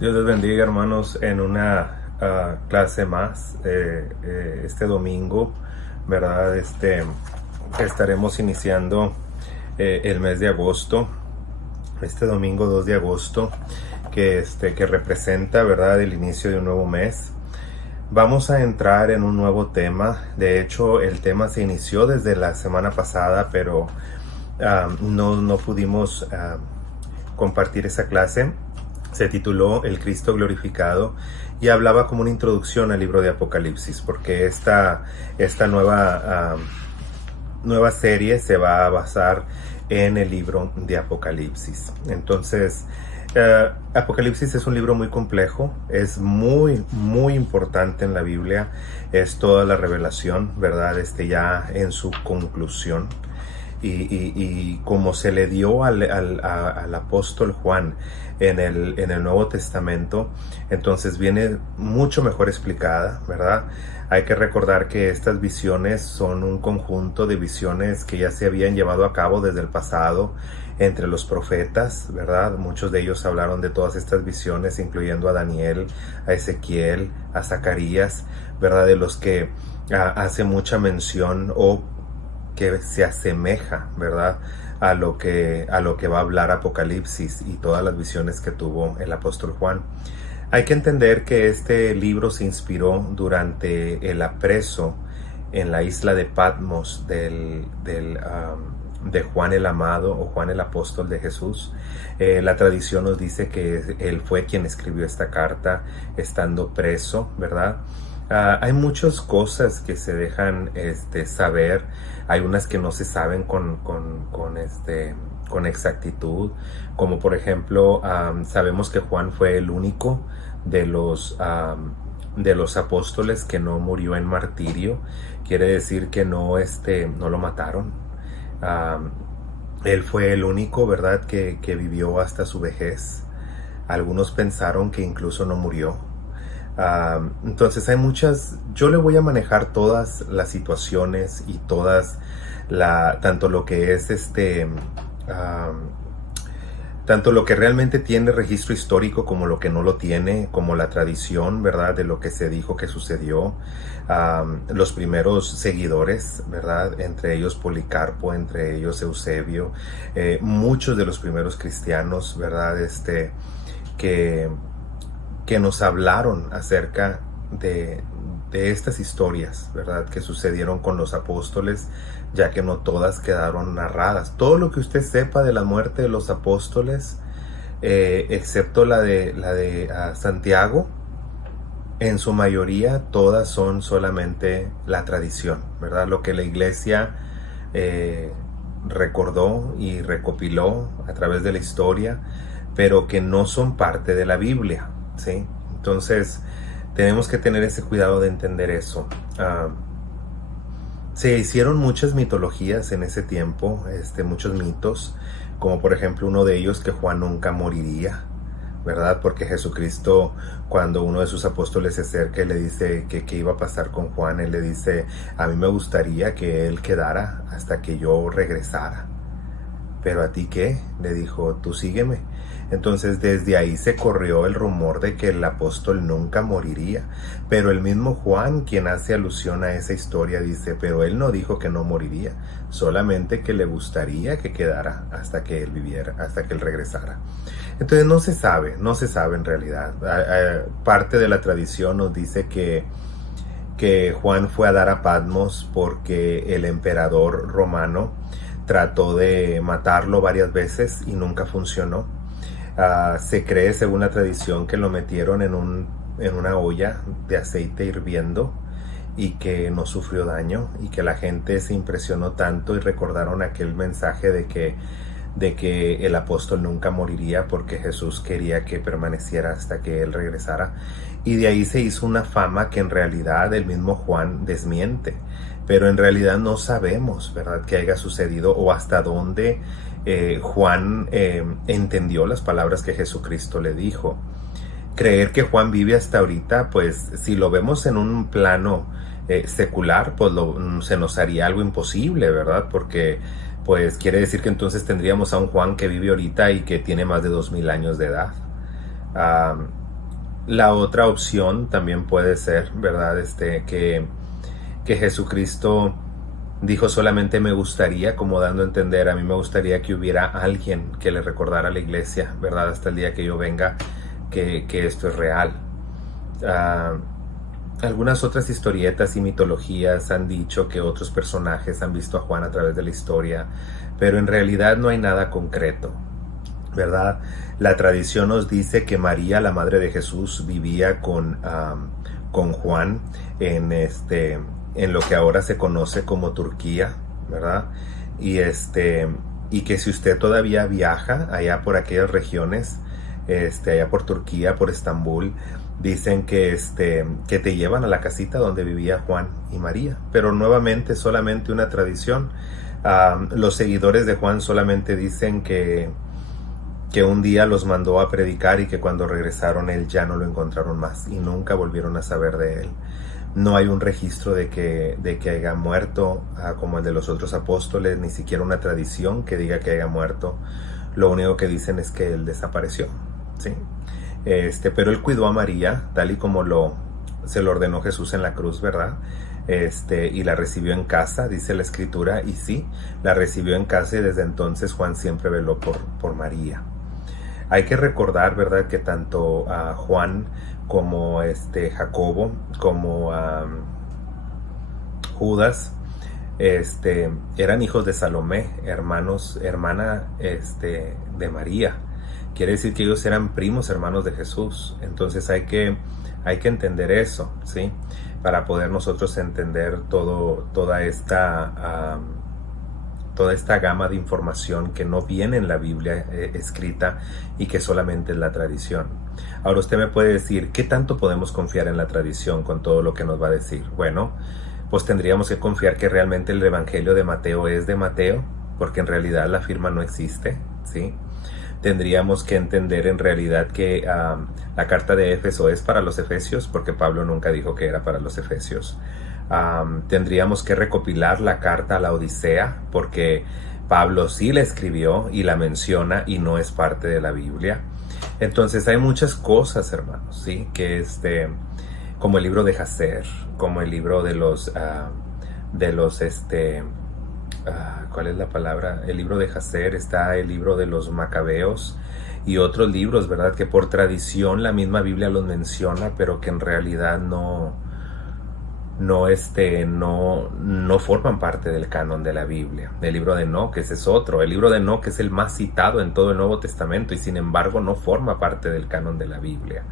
Dios les bendiga, hermanos, en una clase más este domingo, ¿verdad? Estaremos iniciando el mes de agosto, este domingo 2 de agosto, que representa, ¿verdad?, el inicio de un nuevo mes. Vamos a entrar en un nuevo tema. De hecho, el tema se inició desde la semana pasada, pero no pudimos compartir esa clase. Se tituló El Cristo Glorificado y hablaba como una introducción al libro de Apocalipsis, porque esta nueva serie se va a basar en el libro de Apocalipsis. Entonces, Apocalipsis es un libro muy complejo, es muy importante en la Biblia, es toda la revelación, ¿verdad? Ya en su conclusión. Y como se le dio al apóstol Juan en el Nuevo Testamento, entonces viene mucho mejor explicada, ¿verdad? Hay que recordar que estas visiones son un conjunto de visiones que ya se habían llevado a cabo desde el pasado entre los profetas, ¿verdad? Muchos de ellos hablaron de todas estas visiones, incluyendo a Daniel, a Ezequiel, a Zacarías, ¿verdad? De los que hace mucha mención o que se asemeja, ¿verdad?, a lo que va a hablar Apocalipsis y todas las visiones que tuvo el apóstol Juan. Hay que entender que este libro se inspiró durante el apreso en la isla de Patmos de Juan el Amado o Juan el Apóstol de Jesús. La tradición nos dice que él fue quien escribió esta carta estando preso, ¿verdad? Hay muchas cosas que se dejan saber, hay unas que no se saben con exactitud, como por ejemplo, sabemos que Juan fue el único de los apóstoles que no murió en martirio. Quiere decir que no lo mataron. Él fue el único, ¿verdad?, que vivió hasta su vejez. Algunos pensaron que incluso no murió. Entonces hay muchas, yo le voy a manejar todas las situaciones y tanto lo que es tanto lo que realmente tiene registro histórico como lo que no lo tiene, como la tradición, ¿verdad?, de lo que se dijo que sucedió. Los primeros seguidores, ¿verdad?, entre ellos Policarpo, entre ellos Eusebio, muchos de los primeros cristianos, ¿verdad?, que nos hablaron acerca de estas historias, ¿verdad?, que sucedieron con los apóstoles, ya que no todas quedaron narradas. Todo lo que usted sepa de la muerte de los apóstoles, excepto la de Santiago, en su mayoría todas son solamente la tradición, ¿verdad?, lo que la iglesia recordó y recopiló a través de la historia, pero que no son parte de la Biblia, ¿sí? Entonces tenemos que tener ese cuidado de entender eso. Se hicieron muchas mitologías en ese tiempo, muchos mitos, como por ejemplo uno de ellos que Juan nunca moriría, ¿verdad? Porque Jesucristo, cuando uno de sus apóstoles se acerca y le dice que qué iba a pasar con Juan, él le dice: a mí me gustaría que él quedara hasta que yo regresara. ¿Pero a ti qué? Le dijo: tú sígueme. Entonces desde ahí se corrió el rumor de que el apóstol nunca moriría. Pero el mismo Juan, quien hace alusión a esa historia, dice: pero él no dijo que no moriría, solamente que le gustaría que quedara hasta que él viviera, hasta que él regresara. Entonces no se sabe en realidad. Parte de la tradición nos dice que Juan fue a dar a Patmos porque el emperador romano trató de matarlo varias veces y nunca funcionó. Se cree, según la tradición, que lo metieron en una olla de aceite hirviendo y que no sufrió daño, y que la gente se impresionó tanto y recordaron aquel mensaje de que el apóstol nunca moriría, porque Jesús quería que permaneciera hasta que él regresara. Y de ahí se hizo una fama que en realidad el mismo Juan desmiente, pero en realidad no sabemos, ¿verdad?, qué haya sucedido o hasta dónde Juan entendió las palabras que Jesucristo le dijo. Creer que Juan vive hasta ahorita, pues si lo vemos en un plano secular, pues se nos haría algo imposible, ¿verdad? Porque pues quiere decir que entonces tendríamos a un Juan que vive ahorita y que tiene más de 2000 años de edad. La otra opción también puede ser, ¿verdad? Que Jesucristo dijo solamente me gustaría, como dando a entender, a mí me gustaría que hubiera alguien que le recordara a la iglesia, ¿verdad? Hasta el día que yo venga, que esto es real. Ah, Algunas otras historietas y mitologías han dicho que otros personajes han visto a Juan a través de la historia, pero en realidad no hay nada concreto, ¿verdad? La tradición nos dice que María, la madre de Jesús, vivía con Juan en lo que ahora se conoce como Turquía, ¿verdad? Y, y que si usted todavía viaja allá por aquellas regiones, allá por Turquía, por Estambul, dicen que te llevan a la casita donde vivía Juan y María, pero nuevamente solamente una tradición. Los seguidores de Juan solamente dicen que un día los mandó a predicar y que cuando regresaron él ya no lo encontraron más y nunca volvieron a saber de él. No hay un registro de que haya muerto como el de los otros apóstoles, ni siquiera una tradición que diga que haya muerto. Lo único que dicen es que él desapareció, ¿sí? Pero él cuidó a María tal y como se lo ordenó Jesús en la cruz, ¿verdad? Y la recibió en casa, dice la escritura, y sí, la recibió en casa y desde entonces Juan siempre veló por María. Hay que recordar, ¿verdad?, que tanto Juan como Jacobo, como Judas, eran hijos de Salomé, hermana de María. Quiere decir que ellos eran primos hermanos de Jesús. Entonces hay que entender eso, ¿sí? Para poder nosotros entender toda esta gama de información que no viene en la Biblia escrita y que solamente es la tradición. Ahora usted me puede decir, ¿qué tanto podemos confiar en la tradición con todo lo que nos va a decir? Bueno, pues tendríamos que confiar que realmente el Evangelio de Mateo es de Mateo, porque en realidad la firma no existe, ¿sí? Tendríamos que entender en realidad que la carta de Éfeso es para los efesios, porque Pablo nunca dijo que era para los efesios. Tendríamos que recopilar la carta a la Odisea, porque Pablo sí la escribió y la menciona y no es parte de la Biblia. Entonces hay muchas cosas, hermanos, ¿sí? Que como el libro de Jacer, como el libro de los ¿cuál es la palabra? El libro de Jacer, está el libro de los Macabeos y otros libros, ¿verdad? Que por tradición la misma Biblia los menciona, pero que en realidad no forman parte del canon de la Biblia. El libro de Enoc, ese es otro. El libro de Enoc es el más citado en todo el Nuevo Testamento y sin embargo no forma parte del canon de la Biblia.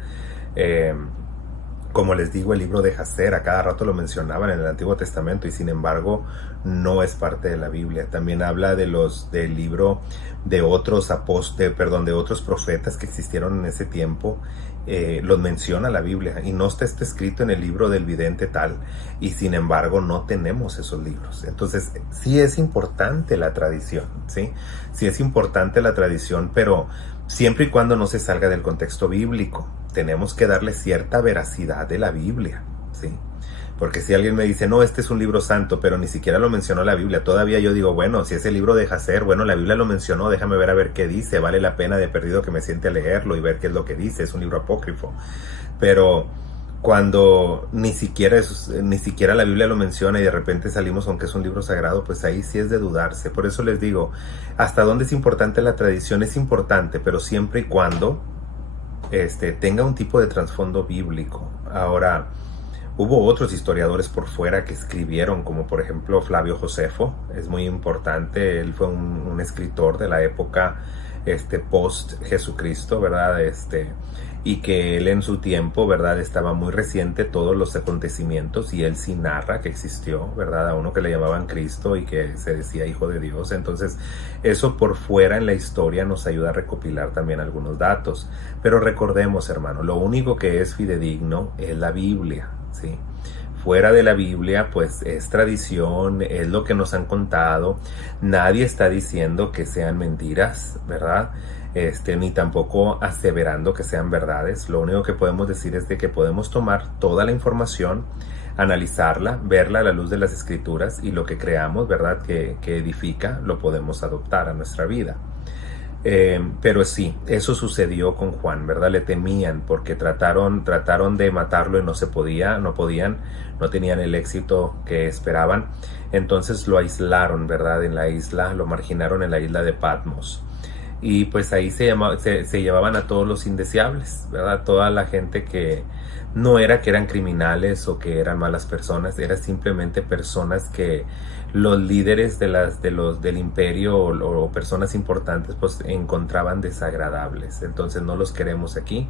Como les digo, el libro de Jacer a cada rato lo mencionaban en el Antiguo Testamento y sin embargo no es parte de la Biblia. También habla del libro de otros de otros profetas que existieron en ese tiempo. Los menciona la Biblia y no está escrito en el libro del vidente tal, y sin embargo no tenemos esos libros. Entonces sí es importante la tradición, ¿sí? Sí es importante la tradición, pero siempre y cuando no se salga del contexto bíblico. Tenemos que darle cierta veracidad de la Biblia, ¿sí? Porque si alguien me dice, no, este es un libro santo, pero ni siquiera lo mencionó la Biblia, todavía yo digo, bueno, si es el libro de Jacer, bueno, la Biblia lo mencionó, déjame ver a ver qué dice, vale la pena de perdido que me siente a leerlo y ver qué es lo que dice, es un libro apócrifo. Pero cuando ni siquiera la Biblia lo menciona y de repente salimos aunque es un libro sagrado, pues ahí sí es de dudarse. Por eso les digo, ¿hasta dónde es importante la tradición? Es importante, pero siempre y cuando tenga un tipo de trasfondo bíblico. Ahora, hubo otros historiadores por fuera que escribieron, como por ejemplo Flavio Josefo, es muy importante, él fue un escritor de la época post Jesucristo, ¿verdad? Y que él en su tiempo, ¿verdad? Estaba muy reciente todos los acontecimientos y él sí narra que existió, ¿verdad? A uno que le llamaban Cristo y que se decía hijo de Dios. Entonces eso por fuera en la historia nos ayuda a recopilar también algunos datos. Pero recordemos, hermano, lo único que es fidedigno es la Biblia, ¿sí? Fuera de la Biblia, pues es tradición, es lo que nos han contado. Nadie está diciendo que sean mentiras, ¿verdad? Ni tampoco aseverando que sean verdades. Lo único que podemos decir es de que podemos tomar toda la información, analizarla, verla a la luz de las Escrituras y lo que creamos, ¿verdad? Que edifica, lo podemos adoptar a nuestra vida. Pero sí, eso sucedió con Juan, ¿verdad? Le temían porque trataron de matarlo y no se podía, no podían, no tenían el éxito que esperaban. Entonces lo aislaron, ¿verdad? En la isla, lo marginaron en la isla de Patmos. Y pues ahí se llevaban a todos los indeseables, ¿verdad? Toda la gente que no era que eran criminales o que eran malas personas, eran simplemente personas que los líderes del imperio o personas importantes pues encontraban desagradables. Entonces no los queremos aquí.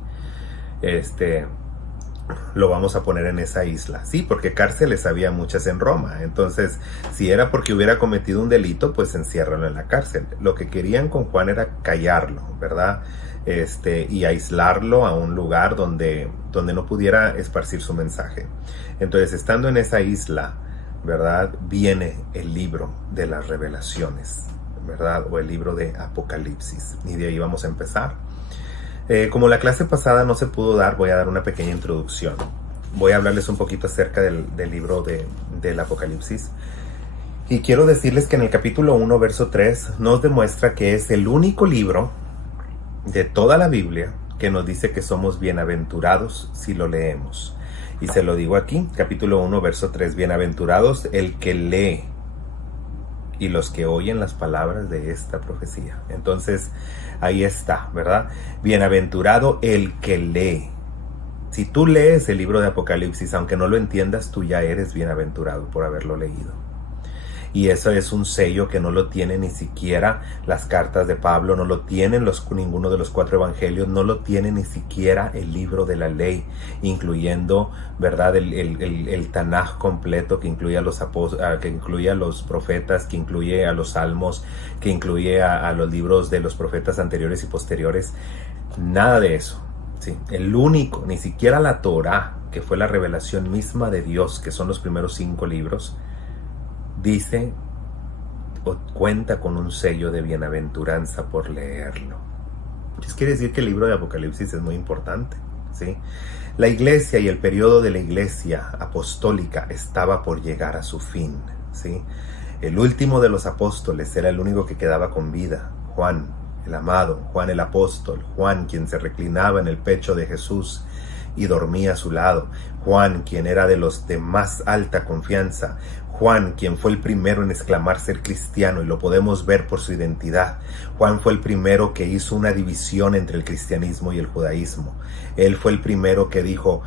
Lo vamos a poner en esa isla. Sí, porque cárceles había muchas en Roma. Entonces, si era porque hubiera cometido un delito, pues enciérralo en la cárcel. Lo que querían con Juan era callarlo, ¿verdad? Y aislarlo a un lugar donde no pudiera esparcir su mensaje. Entonces, estando en esa isla, ¿verdad? Viene el libro de las revelaciones, ¿verdad? O el libro de Apocalipsis. Y de ahí vamos a empezar. Como la clase pasada no se pudo dar, voy a dar una pequeña introducción. Voy a hablarles un poquito acerca del libro del Apocalipsis. Y quiero decirles que en el capítulo 1, verso 3, nos demuestra que es el único libro de toda la Biblia que nos dice que somos bienaventurados si lo leemos. Y se lo digo aquí, capítulo 1, verso 3, bienaventurados el que lee y los que oyen las palabras de esta profecía. Entonces, ahí está, ¿verdad? Bienaventurado el que lee. Si tú lees el libro de Apocalipsis, aunque no lo entiendas, tú ya eres bienaventurado por haberlo leído. Y eso es un sello que no lo tiene ni siquiera las cartas de Pablo, no lo tienen ninguno de los 4 evangelios, no lo tiene ni siquiera el libro de la ley, incluyendo, ¿verdad? El Tanaj completo, que incluye a los profetas, que incluye a los salmos, que incluye a los libros de los profetas anteriores y posteriores. Nada de eso. Sí, el único, ni siquiera la Torá, que fue la revelación misma de Dios, que son los primeros 5 libros, dice o cuenta con un sello de bienaventuranza por leerlo. Eso quiere decir que el libro de Apocalipsis es muy importante, ¿sí? La iglesia y el periodo de la iglesia apostólica estaba por llegar a su fin, ¿sí? El último de los apóstoles era el único que quedaba con vida, Juan, el amado, Juan el apóstol, Juan quien se reclinaba en el pecho de Jesús y dormía a su lado, Juan quien era de los de más alta confianza, Juan, quien fue el primero en exclamar ser cristiano, y lo podemos ver por su identidad. Juan fue el primero que hizo una división entre el cristianismo y el judaísmo. Él fue el primero que dijo: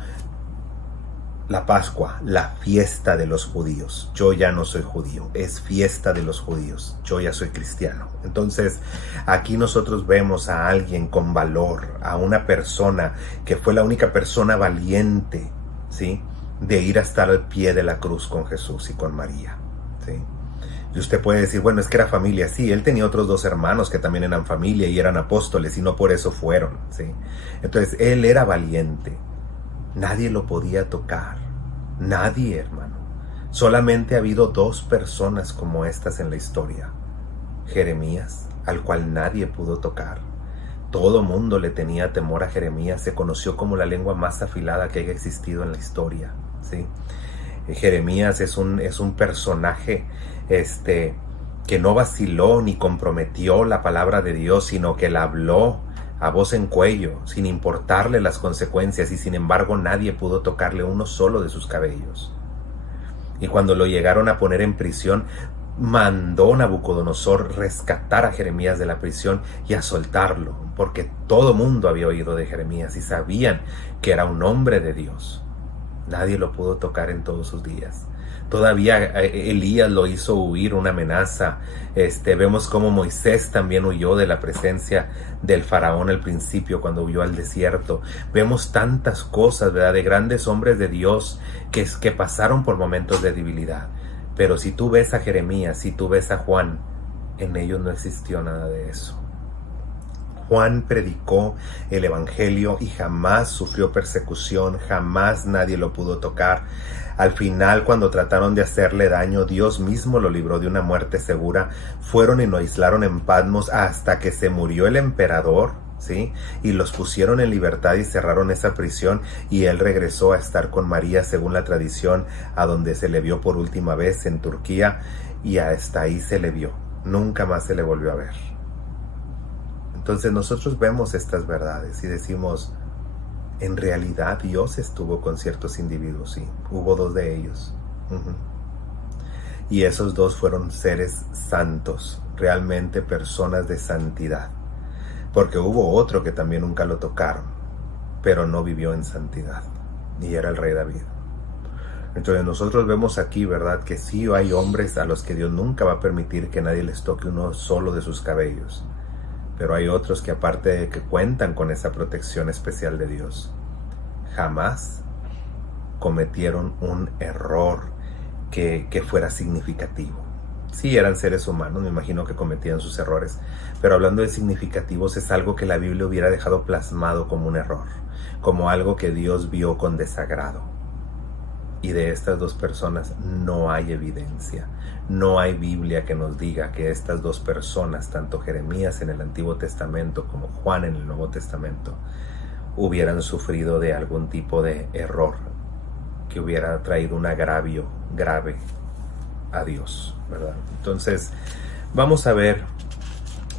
la Pascua, la fiesta de los judíos. Yo ya no soy judío, es fiesta de los judíos. Yo ya soy cristiano. Entonces, aquí nosotros vemos a alguien con valor, a una persona que fue la única persona valiente, ¿sí?, de ir a estar al pie de la cruz con Jesús y con María, ¿sí? Y usted puede decir, bueno, es que era familia. Sí, él tenía otros 2 hermanos que también eran familia y eran apóstoles, y no por eso fueron, ¿sí? Entonces, él era valiente. Nadie lo podía tocar. Nadie, hermano. Solamente ha habido 2 personas como estas en la historia. Jeremías, al cual nadie pudo tocar. Todo mundo le tenía temor a Jeremías. Se conoció como la lengua más afilada que haya existido en la historia, ¿sí? Jeremías es un personaje que no vaciló ni comprometió la palabra de Dios, sino que la habló a voz en cuello, sin importarle las consecuencias, y sin embargo nadie pudo tocarle uno solo de sus cabellos. Y cuando lo llegaron a poner en prisión, mandó Nabucodonosor rescatar a Jeremías de la prisión y a soltarlo, porque todo mundo había oído de Jeremías y sabían que era un hombre de Dios. Nadie lo pudo tocar en todos sus días. Todavía Elías lo hizo huir, una amenaza. Vemos cómo Moisés también huyó de la presencia del faraón al principio, cuando huyó al desierto. Vemos tantas cosas, ¿verdad?, de grandes hombres de Dios que pasaron por momentos de debilidad. Pero si tú ves a Jeremías, si tú ves a Juan, en ellos no existió nada de eso. Juan predicó el evangelio y jamás sufrió persecución, jamás nadie lo pudo tocar. Al final, cuando trataron de hacerle daño, Dios mismo lo libró de una muerte segura. Fueron y lo aislaron en Patmos hasta que se murió el emperador, ¿sí? Y los pusieron en libertad y cerraron esa prisión, y él regresó a estar con María, según la tradición, a donde se le vio por última vez, en Turquía, y hasta ahí se le vio. Nunca más se le volvió a ver. Entonces nosotros vemos estas verdades y decimos, en realidad Dios estuvo con ciertos individuos, sí, hubo 2 de ellos. Y esos 2 fueron seres santos, realmente personas de santidad. Porque hubo otro que también nunca lo tocaron, pero no vivió en santidad, y era el rey David. Entonces nosotros vemos aquí, ¿verdad?, que sí hay hombres a los que Dios nunca va a permitir que nadie les toque uno solo de sus cabellos. Pero hay otros que, aparte de que cuentan con esa protección especial de Dios, jamás cometieron un error que fuera significativo. Sí, eran seres humanos, me imagino que cometían sus errores, pero hablando de significativos, es algo que la Biblia hubiera dejado plasmado como un error, como algo que Dios vio con desagrado. Y de estas 2 personas no hay evidencia. No hay Biblia que nos diga que estas 2 personas, tanto Jeremías en el Antiguo Testamento como Juan en el Nuevo Testamento, hubieran sufrido de algún tipo de error que hubiera traído un agravio grave a Dios, ¿verdad? Entonces, vamos a ver,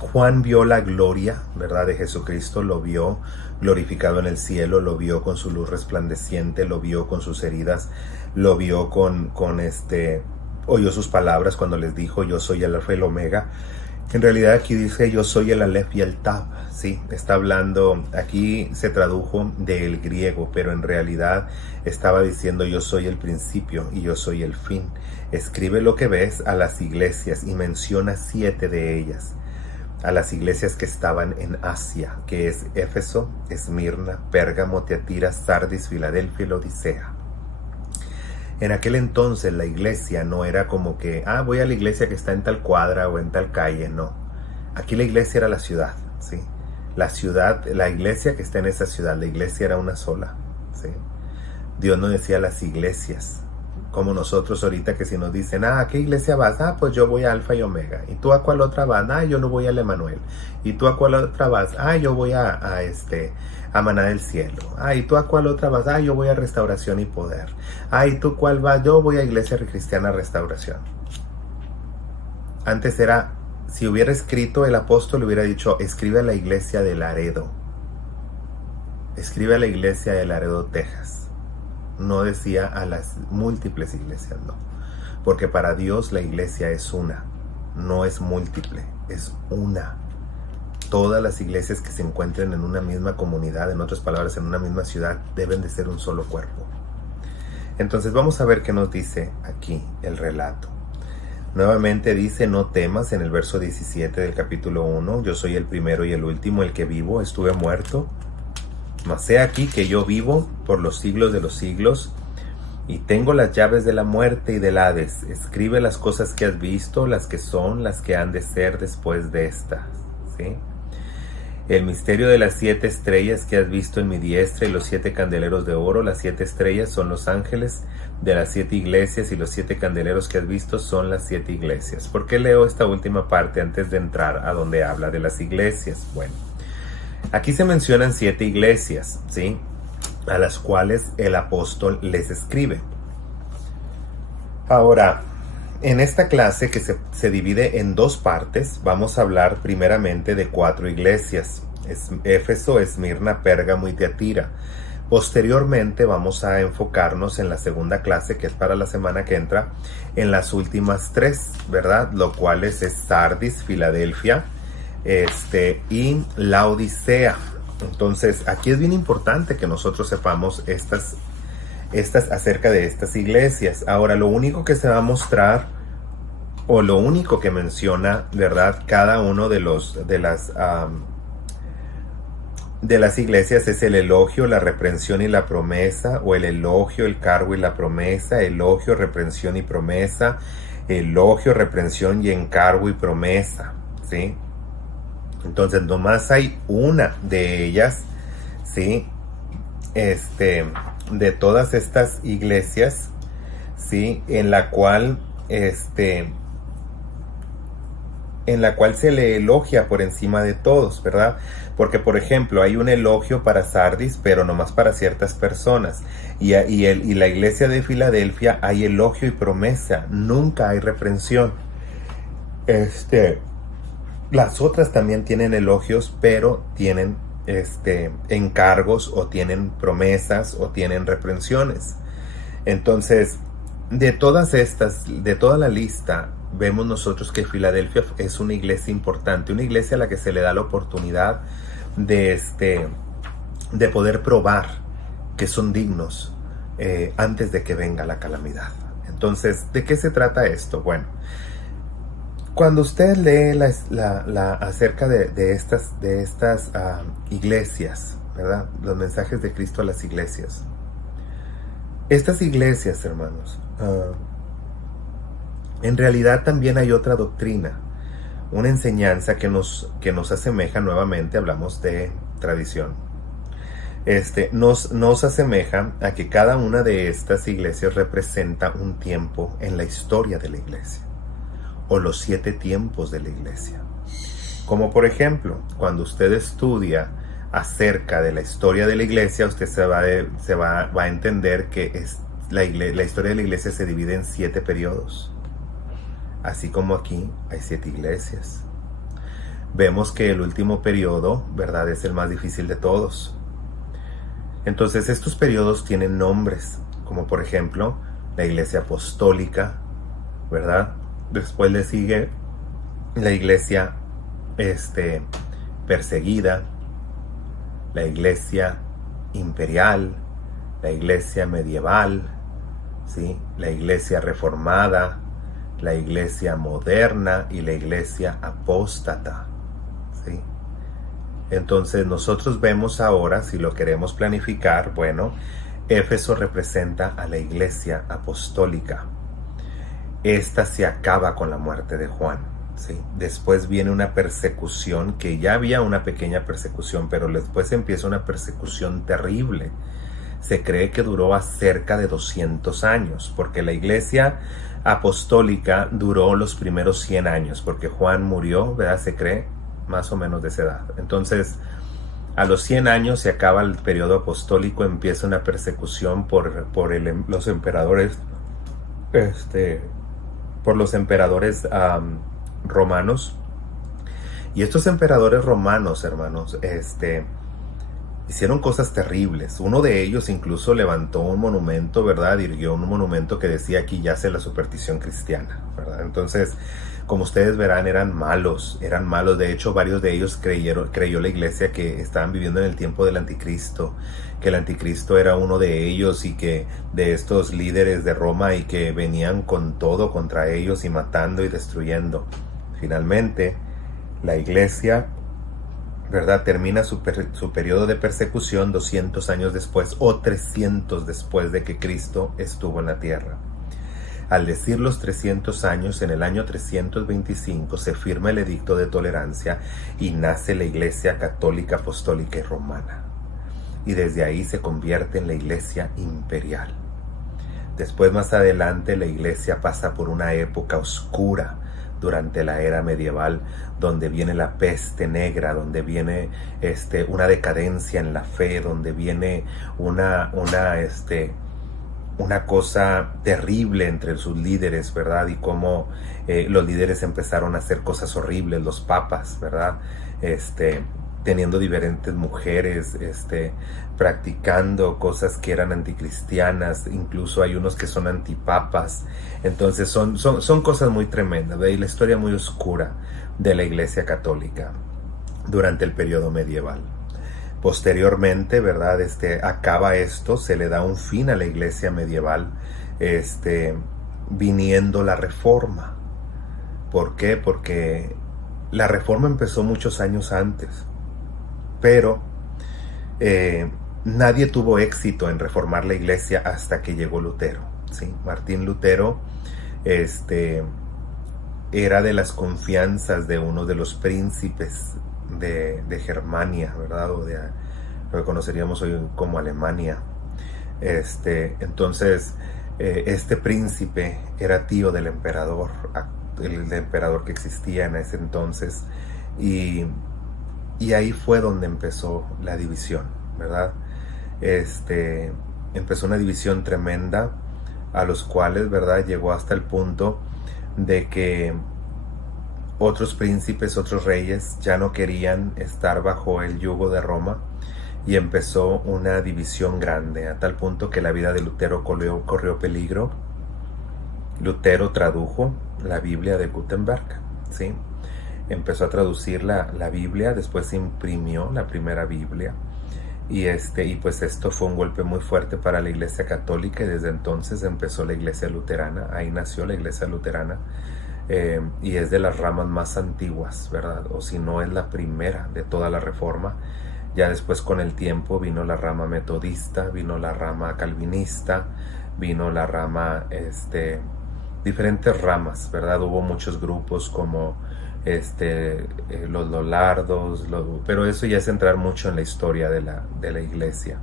Juan vio la gloria, ¿verdad?, de Jesucristo, lo vio glorificado en el cielo, lo vio con su luz resplandeciente, lo vio con sus heridas, lo vio oyó sus palabras cuando les dijo, yo soy el Alfa y el Omega. En realidad aquí dice, yo soy el Aleph y el Tab, ¿sí? Está hablando, aquí se tradujo del griego, pero en realidad estaba diciendo, yo soy el principio y yo soy el fin. Escribe lo que ves a las iglesias y menciona 7 de ellas. A las iglesias que estaban en Asia, que es Éfeso, Esmirna, Pérgamo, Tiatira, Sardis, Filadelfia y Laodicea. En aquel entonces la iglesia no era como que, voy a la iglesia que está en tal cuadra o en tal calle, no. Aquí la iglesia era la ciudad, ¿sí? La ciudad, la iglesia que está en esa ciudad, la iglesia era una sola, ¿sí? Dios no decía las iglesias, como nosotros ahorita que si nos dicen, ¿a qué iglesia vas? Pues yo voy a Alfa y Omega. ¿Y tú a cuál otra vas? Yo no voy al Emanuel. ¿Y tú a cuál otra vas? Yo voy a Maná del Cielo. ¿Y tú a cuál otra vas? Yo voy a Restauración y Poder. ¿Y tú cuál vas? Yo voy a Iglesia Cristiana Restauración. Antes era, si hubiera escrito el apóstol, hubiera dicho, escribe a la iglesia de Laredo. Escribe a la iglesia de Laredo, Texas. No decía a las múltiples iglesias, no. Porque para Dios la iglesia es una, no es múltiple, es una. Todas las iglesias que se encuentren en una misma comunidad, en otras palabras, en una misma ciudad, deben de ser un solo cuerpo. Entonces vamos a ver qué nos dice aquí el relato. Nuevamente dice, no temas, en el verso 17 del capítulo 1, yo soy el primero y el último, el que vivo, estuve muerto. Mas he aquí que yo vivo por los siglos de los siglos, y tengo las llaves de la muerte y del Hades. Escribe las cosas que has visto, las que son, las que han de ser después de estas, ¿sí? El misterio de las 7 estrellas que has visto en mi diestra y los 7 candeleros de oro. Las 7 estrellas son los ángeles de las 7 iglesias y los 7 candeleros que has visto son las 7 iglesias. ¿Por qué leo esta última parte antes de entrar a donde habla de las iglesias? Bueno, aquí se mencionan 7 iglesias, ¿sí?, a las cuales el apóstol les escribe. Ahora, en esta clase que se divide en 2 partes, vamos a hablar primeramente de 4 iglesias: Éfeso, Esmirna, Pérgamo y Tiatira. Posteriormente vamos a enfocarnos en la segunda clase, que es para la semana que entra, en las últimas 3, ¿verdad? Lo cual es Sardis, Filadelfia, y Laodicea. Entonces, aquí es bien importante que nosotros sepamos estas acerca de estas iglesias. Ahora, lo único que se va a mostrar, o lo único que menciona, ¿verdad?, cada uno de las iglesias es el elogio, la reprensión y la promesa, o el elogio, el cargo y la promesa, elogio, reprensión y promesa, elogio, reprensión y encargo y promesa, ¿sí? Entonces, nomás hay una de ellas, ¿sí?, de todas estas iglesias, ¿sí?, en la cual se le elogia por encima de todos, ¿verdad? Porque, por ejemplo, hay un elogio para Sardis, pero nomás para ciertas personas. Y la iglesia de Filadelfia hay elogio y promesa, nunca hay reprensión. Las otras también tienen elogios, pero tienen encargos o tienen promesas o tienen reprensiones. Entonces, de todas estas, de toda la lista, vemos nosotros que Filadelfia es una iglesia importante, una iglesia a la que se le da la oportunidad de, de poder probar que son dignos antes de que venga la calamidad. Entonces, ¿de qué se trata esto? Bueno, cuando usted lee acerca de estas iglesias, ¿verdad? Los mensajes de Cristo a las iglesias. Estas iglesias, hermanos, en realidad también hay otra doctrina, una enseñanza que nos asemeja nuevamente, hablamos de tradición. Nos asemeja a que cada una de estas iglesias representa un tiempo en la historia de la iglesia, o los 7 tiempos de la iglesia. Como por ejemplo, cuando usted estudia acerca de la historia de la iglesia, usted va a entender que la historia de la iglesia se divide en 7 periodos. Así como aquí hay 7 iglesias. Vemos que el último periodo, ¿verdad?, es el más difícil de todos. Entonces estos periodos tienen nombres, como por ejemplo la iglesia apostólica, ¿verdad? Después le sigue la iglesia perseguida, la iglesia imperial, la iglesia medieval, ¿sí?, la iglesia reformada, la iglesia moderna y la iglesia apóstata, ¿sí? Entonces nosotros vemos ahora, si lo queremos planificar, bueno, Éfeso representa a la iglesia apostólica. Esta se acaba con la muerte de Juan, ¿sí? Después viene una persecución, que ya había una pequeña persecución, pero después empieza una persecución terrible. Se cree que duró cerca de 200 años, porque la iglesia apostólica duró los primeros 100 años, porque Juan murió, ¿verdad? Se cree más o menos de esa edad. Entonces, a los 100 años se acaba el periodo apostólico, empieza una persecución por los emperadores, por los emperadores romanos. Y estos emperadores romanos, hermanos, hicieron cosas terribles. Uno de ellos incluso levantó un monumento, ¿verdad? Irguió un monumento que decía: aquí yace la superstición cristiana, ¿verdad? Entonces, como ustedes verán, eran malos. De hecho, varios de ellos creyó la iglesia que estaban viviendo en el tiempo del anticristo, que el anticristo era uno de ellos y que de estos líderes de Roma, y que venían con todo contra ellos y matando y destruyendo. Finalmente, la iglesia, ¿verdad?, termina su periodo de persecución 200 años después, o 300 después de que Cristo estuvo en la tierra. Al decir los 300 años, en el año 325 se firma el edicto de tolerancia y nace la Iglesia Católica, Apostólica y Romana. Y desde ahí se convierte en la Iglesia Imperial. Después, más adelante, la Iglesia pasa por una época oscura durante la era medieval, donde viene la peste negra, donde viene una decadencia en la fe, donde viene una cosa terrible entre sus líderes, ¿verdad? Y cómo los líderes empezaron a hacer cosas horribles, los papas, ¿verdad? Teniendo diferentes mujeres, practicando cosas que eran anticristianas, incluso hay unos que son antipapas. Entonces son cosas muy tremendas, ¿verdad? Y la historia muy oscura de la Iglesia Católica durante el periodo medieval. Posteriormente, ¿verdad?, acaba esto, se le da un fin a la iglesia medieval, viniendo la Reforma. ¿Por qué? Porque la Reforma empezó muchos años antes, pero nadie tuvo éxito en reformar la iglesia hasta que llegó Lutero, ¿sí? Martín Lutero era de las confianzas de uno de los príncipes de Germania, ¿verdad? O de lo que conoceríamos hoy como Alemania. Entonces, este príncipe era tío del emperador, el emperador que existía en ese entonces, y ahí fue donde empezó la división, ¿verdad? Empezó una división tremenda, a los cuales, ¿verdad?, llegó hasta el punto de que otros príncipes, otros reyes ya no querían estar bajo el yugo de Roma y empezó una división grande, a tal punto que la vida de Lutero corrió peligro. Lutero tradujo la Biblia de Gutenberg, ¿sí? Empezó a traducir la Biblia, después imprimió la primera Biblia, y pues esto fue un golpe muy fuerte para la Iglesia Católica, y desde entonces empezó la Iglesia Luterana. Ahí nació la Iglesia Luterana, y es de las ramas más antiguas, ¿verdad? O si no es la primera de toda la Reforma. Ya después, con el tiempo, vino la rama metodista, vino la rama calvinista, vino la rama, diferentes ramas, ¿verdad? Hubo muchos grupos como los Lollardos, pero eso ya es entrar mucho en la historia de la iglesia.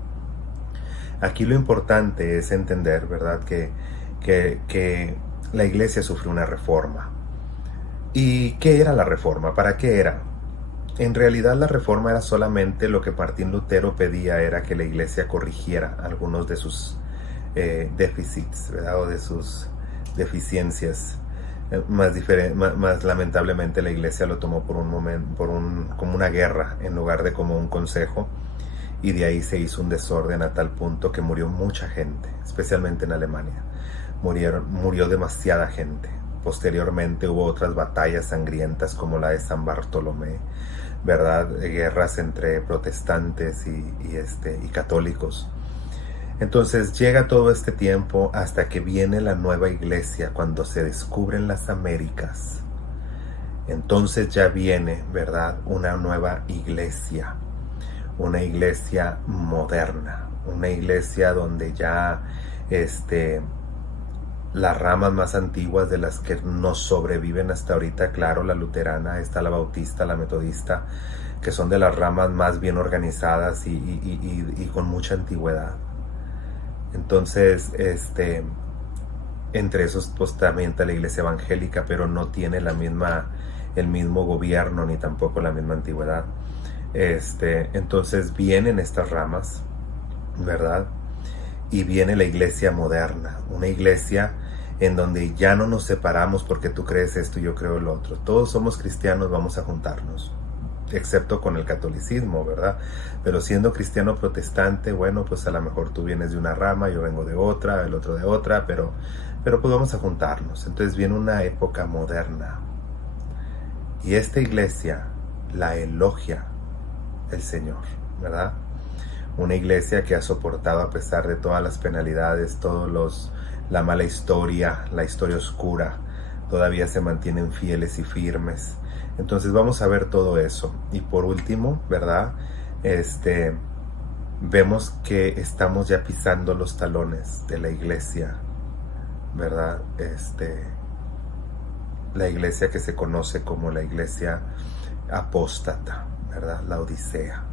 Aquí lo importante es entender, ¿verdad?, que la iglesia sufrió una reforma. ¿Y qué era la reforma? ¿Para qué era? En realidad la reforma era solamente lo que Martín Lutero pedía, era que la iglesia corrigiera algunos de sus déficits, ¿verdad?, o de sus deficiencias. Más lamentablemente la iglesia lo tomó por un momento, como una guerra en lugar de como un consejo, y de ahí se hizo un desorden a tal punto que murió mucha gente, especialmente en Alemania. Murió demasiada gente. Posteriormente hubo otras batallas sangrientas como la de San Bartolomé, ¿verdad? Guerras entre protestantes y católicos. Entonces llega todo este tiempo hasta que viene la nueva iglesia, cuando se descubren las Américas. Entonces ya viene, ¿verdad?, una nueva iglesia, una iglesia moderna, una iglesia donde ya las ramas más antiguas, de las que nos sobreviven hasta ahorita, claro, la luterana, está la bautista, la metodista, que son de las ramas más bien organizadas y con mucha antigüedad. Entonces, entre esos pues también está la iglesia evangélica, pero no tiene el mismo gobierno ni tampoco la misma antigüedad. Entonces vienen estas ramas, ¿verdad? Y viene la iglesia moderna, una iglesia en donde ya no nos separamos porque tú crees esto y yo creo lo otro. Todos somos cristianos, vamos a juntarnos, excepto con el catolicismo, ¿verdad? Pero siendo cristiano protestante, bueno, pues a lo mejor tú vienes de una rama, yo vengo de otra, el otro de otra, pero pues vamos a juntarnos. Entonces viene una época moderna, y esta iglesia la elogia el Señor, ¿verdad? Una iglesia que ha soportado, a pesar de todas las penalidades, la mala historia, la historia oscura, todavía se mantienen fieles y firmes. Entonces vamos a ver todo eso. Y por último, ¿verdad?, vemos que estamos ya pisando los talones de la iglesia, ¿verdad? La iglesia que se conoce como la iglesia apóstata, ¿verdad? La Odisea.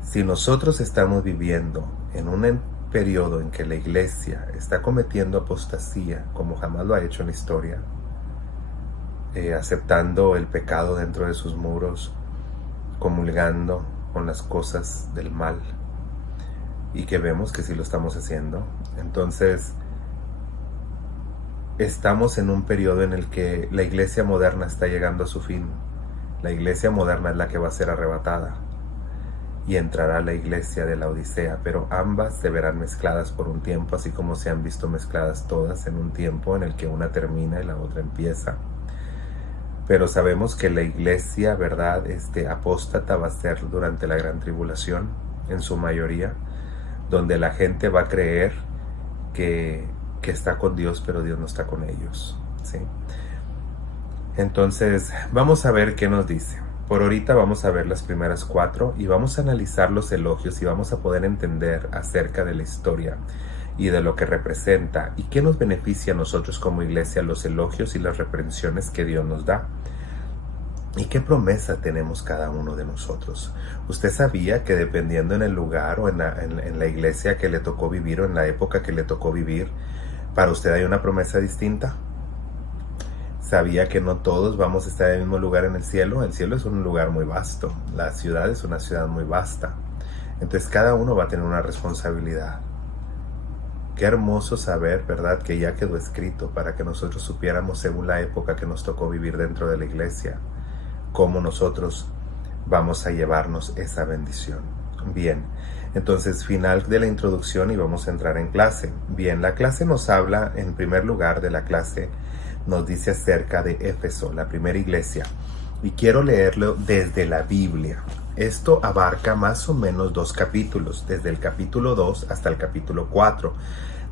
Si nosotros estamos viviendo en un periodo en que la iglesia está cometiendo apostasía como jamás lo ha hecho en la historia, aceptando el pecado dentro de sus muros, comulgando con las cosas del mal, y que vemos que sí lo estamos haciendo, entonces estamos en un periodo en el que la iglesia moderna está llegando a su fin. La iglesia moderna es la que va a ser arrebatada, y entrará la iglesia de la Odisea, pero ambas se verán mezcladas por un tiempo, así como se han visto mezcladas todas en un tiempo en el que una termina y la otra empieza. Pero sabemos que la iglesia, ¿verdad?, apóstata va a ser durante la gran tribulación, en su mayoría, donde la gente va a creer que está con Dios, pero Dios no está con ellos, ¿sí? Entonces, vamos a ver qué nos dice. Por ahorita vamos a ver las primeras 4 y vamos a analizar los elogios, y vamos a poder entender acerca de la historia y de lo que representa y qué nos beneficia a nosotros como iglesia los elogios y las reprensiones que Dios nos da. ¿Y qué promesa tenemos cada uno de nosotros? ¿Usted sabía que dependiendo en el lugar o en la iglesia que le tocó vivir, o en la época que le tocó vivir, para usted hay una promesa distinta? ¿Sabía que no todos vamos a estar en el mismo lugar en el cielo? El cielo es un lugar muy vasto, la ciudad es una ciudad muy vasta. Entonces cada uno va a tener una responsabilidad. Qué hermoso saber, ¿verdad?, que ya quedó escrito para que nosotros supiéramos, según la época que nos tocó vivir dentro de la iglesia, cómo nosotros vamos a llevarnos esa bendición. Bien, entonces final de la introducción y vamos a entrar en clase. Bien, la clase nos habla, en primer lugar de la clase, nos dice acerca de Éfeso, la primera iglesia. Y quiero leerlo desde la Biblia. Esto abarca más o menos 2 capítulos, desde el capítulo 2 hasta el capítulo 4.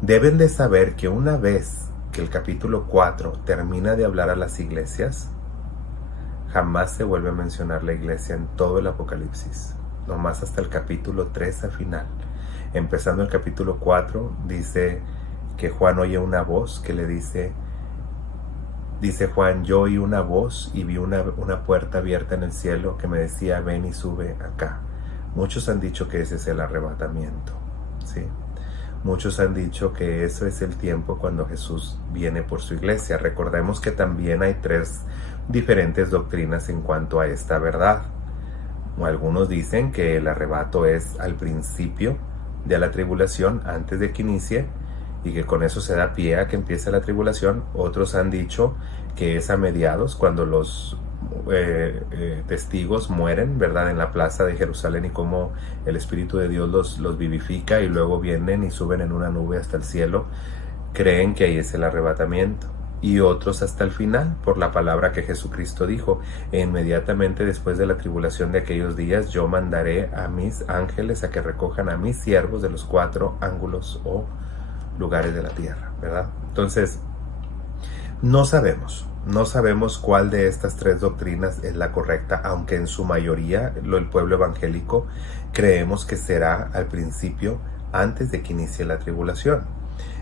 Deben de saber que una vez que el capítulo 4 termina de hablar a las iglesias, jamás se vuelve a mencionar la iglesia en todo el Apocalipsis, nomás hasta el capítulo 3 al final. Empezando el capítulo 4, dice que Juan oye una voz que le dice Juan, yo oí una voz y vi una puerta abierta en el cielo que me decía, ven y sube acá. Muchos han dicho que ese es el arrebatamiento, ¿sí? Muchos han dicho que eso es el tiempo cuando Jesús viene por su iglesia. Recordemos que también hay 3 diferentes doctrinas en cuanto a esta verdad. Algunos dicen que el arrebato es al principio de la tribulación, antes de que inicie, y que con eso se da pie a que empiece la tribulación. Otros han dicho que es a mediados, cuando los testigos mueren, ¿verdad?, en la plaza de Jerusalén, y cómo el Espíritu de Dios los vivifica y luego vienen y suben en una nube hasta el cielo. Creen que ahí es el arrebatamiento. Y otros hasta el final, por la palabra que Jesucristo dijo, e inmediatamente después de la tribulación de aquellos días, yo mandaré a mis ángeles a que recojan a mis siervos de los 4 ángulos o lugares de la tierra, ¿verdad? Entonces, no sabemos cuál de estas 3 doctrinas es la correcta, aunque en su mayoría el pueblo evangélico creemos que será al principio, antes de que inicie la tribulación.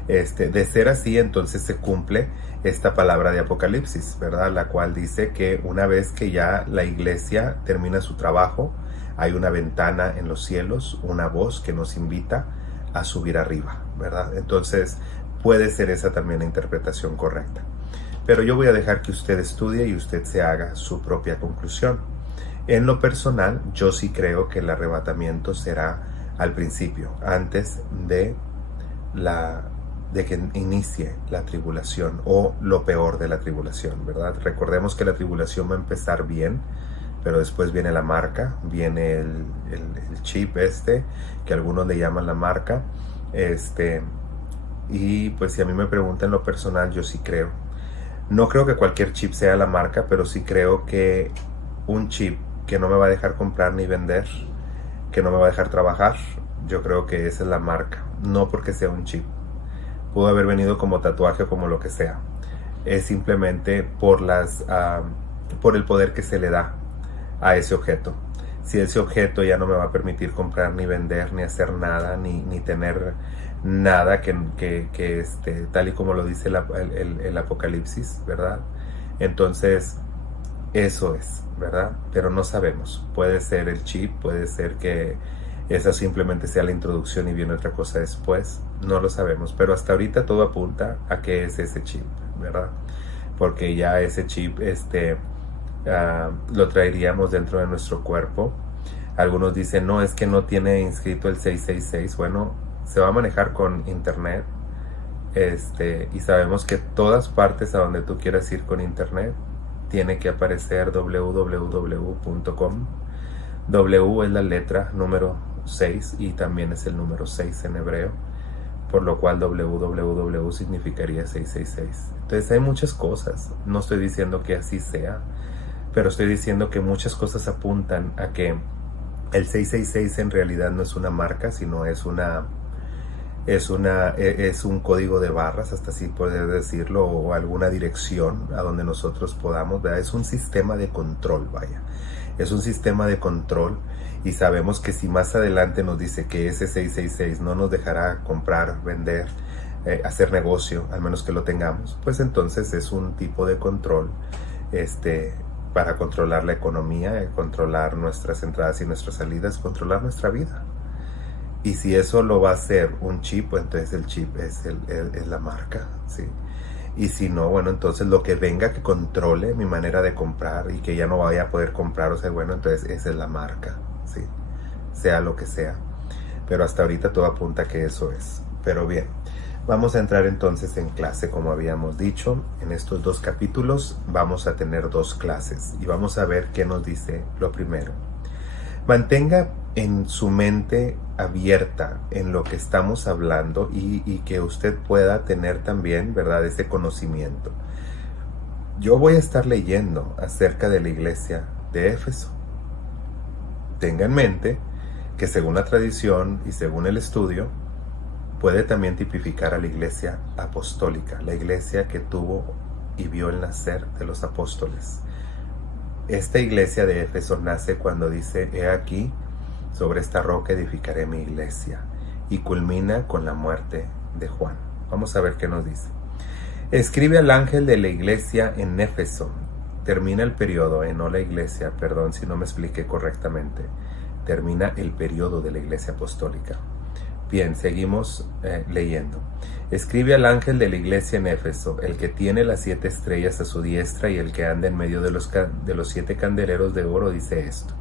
De ser así, entonces se cumple esta palabra de Apocalipsis, ¿verdad?, la cual dice que una vez que ya la iglesia termina su trabajo, hay una ventana en los cielos, una voz que nos invita a subir arriba, ¿verdad? Entonces puede ser esa también la interpretación correcta. Pero yo voy a dejar que usted estudie y usted se haga su propia conclusión. En lo personal, yo sí creo que el arrebatamiento será al principio, antes de que inicie la tribulación, o lo peor de la tribulación, ¿verdad? Recordemos que la tribulación va a empezar bien, pero después viene la marca, viene el chip que algunos le llaman la marca, y pues si a mí me preguntan en lo personal, yo sí creo. No creo que cualquier chip sea la marca, pero sí creo que un chip que no me va a dejar comprar ni vender, que no me va a dejar trabajar, yo creo que esa es la marca, no porque sea un chip. Pudo haber venido como tatuaje o como lo que sea. Es simplemente por el poder que se le da a ese objeto. Si ese objeto ya no me va a permitir comprar, ni vender, ni hacer nada, ni tener nada que tal y como lo dice el Apocalipsis, ¿verdad? Entonces, eso es, ¿verdad? Pero no sabemos. Puede ser el chip, puede ser que esa simplemente sea la introducción y viene otra cosa después. No lo sabemos, pero hasta ahorita todo apunta a que es ese chip, ¿verdad? Porque ya ese chip lo traeríamos dentro de nuestro cuerpo. Algunos dicen, no, es que no tiene inscrito el 666. Bueno, se va a manejar con internet, y sabemos que todas partes a donde tú quieras ir con internet tiene que aparecer www.com. W es la letra número 6 y también es el número 6 en hebreo, por lo cual www significaría 666. Entonces hay muchas cosas. No estoy diciendo que así sea, pero estoy diciendo que muchas cosas apuntan a que el 666 en realidad no es una marca, sino es un código de barras, hasta así poder decirlo, o alguna dirección a donde nosotros podamos, ¿verdad? Es un sistema de control, vaya. Es un sistema de control, y sabemos que si más adelante nos dice que ese 666 no nos dejará comprar, vender, hacer negocio, al menos que lo tengamos, pues entonces es un tipo de control para controlar la economía, controlar nuestras entradas y nuestras salidas, controlar nuestra vida. Y si eso lo va a hacer un chip, pues entonces el chip es la marca, ¿sí? Y si no, bueno, entonces lo que venga que controle mi manera de comprar y que ya no vaya a poder comprar, o sea, bueno, entonces esa es la marca, ¿sí? Sea lo que sea. Pero hasta ahorita todo apunta a que eso es. Pero bien, Vamos a entrar entonces en clase, como habíamos dicho. En estos 2 capítulos vamos a tener 2 clases y vamos a ver qué nos dice lo primero. Mantenga en su mente abierta en lo que estamos hablando y que usted pueda tener también, ¿verdad?, ese conocimiento. Yo voy a estar leyendo acerca de la iglesia de Éfeso. Tenga en mente que según la tradición y según el estudio, puede también tipificar a la iglesia apostólica, la iglesia que tuvo y vio el nacer de los apóstoles. Esta iglesia de Éfeso nace cuando dice: he aquí, sobre esta roca edificaré mi iglesia, y culmina con la muerte de Juan. Vamos a ver qué nos dice. Escribe al ángel de la iglesia en Éfeso. Termina el periodo, no la iglesia, perdón si no me expliqué correctamente. Termina el periodo de la iglesia apostólica. Bien, seguimos leyendo. Escribe al ángel de la iglesia en Éfeso, el que tiene las 7 estrellas a su diestra y el que anda en medio de los 7 candeleros de oro, dice esto,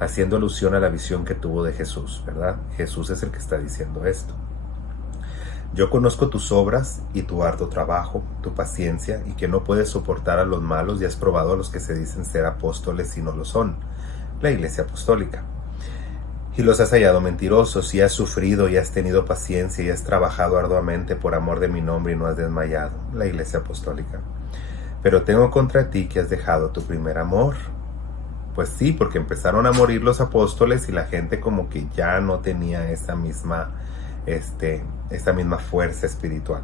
haciendo alusión a la visión que tuvo de Jesús, ¿verdad? Jesús es el que está diciendo esto. Yo conozco tus obras y tu arduo trabajo, tu paciencia, y que no puedes soportar a los malos y has probado a los que se dicen ser apóstoles y no lo son, la iglesia apostólica. Y los has hallado mentirosos, y has sufrido, y has tenido paciencia, y has trabajado arduamente por amor de mi nombre, y no has desmayado, la iglesia apostólica. Pero tengo contra ti que has dejado tu primer amor. Pues sí, porque empezaron a morir los apóstoles, y la gente como que ya no tenía esta misma fuerza espiritual.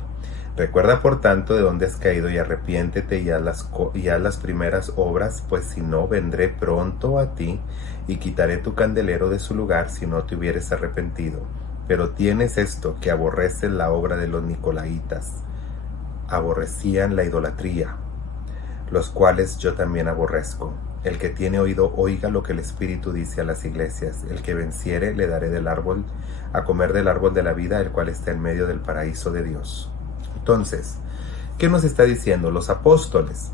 Recuerda por tanto de dónde has caído, y arrepiéntete, y haz las primeras obras, pues si no, vendré pronto a ti, y quitaré tu candelero de su lugar si no te hubieres arrepentido. Pero tienes esto, que aborreces la obra de los nicolaítas. Aborrecían la idolatría, los cuales yo también aborrezco. El que tiene oído, oiga lo que el Espíritu dice a las iglesias. El que venciere, le daré a comer del árbol de la vida, el cual está en medio del paraíso de Dios. Entonces, ¿qué nos está diciendo? Los apóstoles,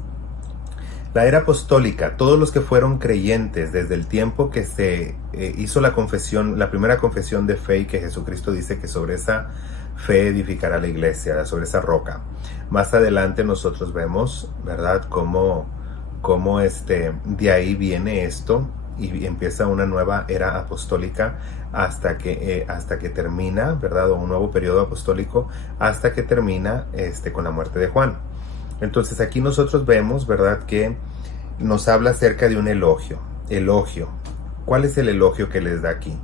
la era apostólica, todos los que fueron creyentes desde el tiempo que se hizo la primera confesión de fe, y que Jesucristo dice que sobre esa fe edificará la iglesia, sobre esa roca. Más adelante nosotros vemos, ¿verdad?, cómo de ahí viene esto y empieza una nueva era apostólica hasta que termina, ¿verdad?, o un nuevo periodo apostólico hasta que termina con la muerte de Juan. Entonces aquí nosotros vemos, ¿verdad?, que nos habla acerca de un elogio. ¿Cuál es el elogio que les da aquí?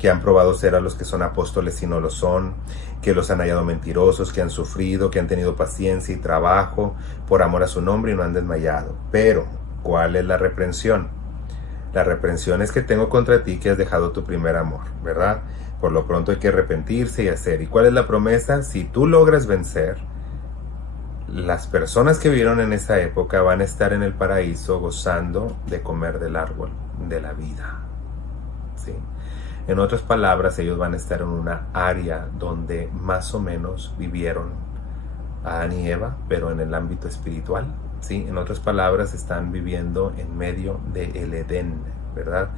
Que han probado ser a los que son apóstoles y no lo son, que los han hallado mentirosos, que han sufrido, que han tenido paciencia y trabajo por amor a su nombre y no han desmayado. Pero, ¿cuál es la reprensión? La reprensión es que tengo contra ti que has dejado tu primer amor, ¿verdad? Por lo pronto hay que arrepentirse y hacer. ¿Y cuál es la promesa? Si tú logras vencer, las personas que vivieron en esa época van a estar en el paraíso gozando de comer del árbol de la vida. ¿Sí? En otras palabras, ellos van a estar en una área donde más o menos vivieron Adán y Eva, pero en el ámbito espiritual. ¿Sí? En otras palabras, están viviendo en medio del Edén, ¿verdad?,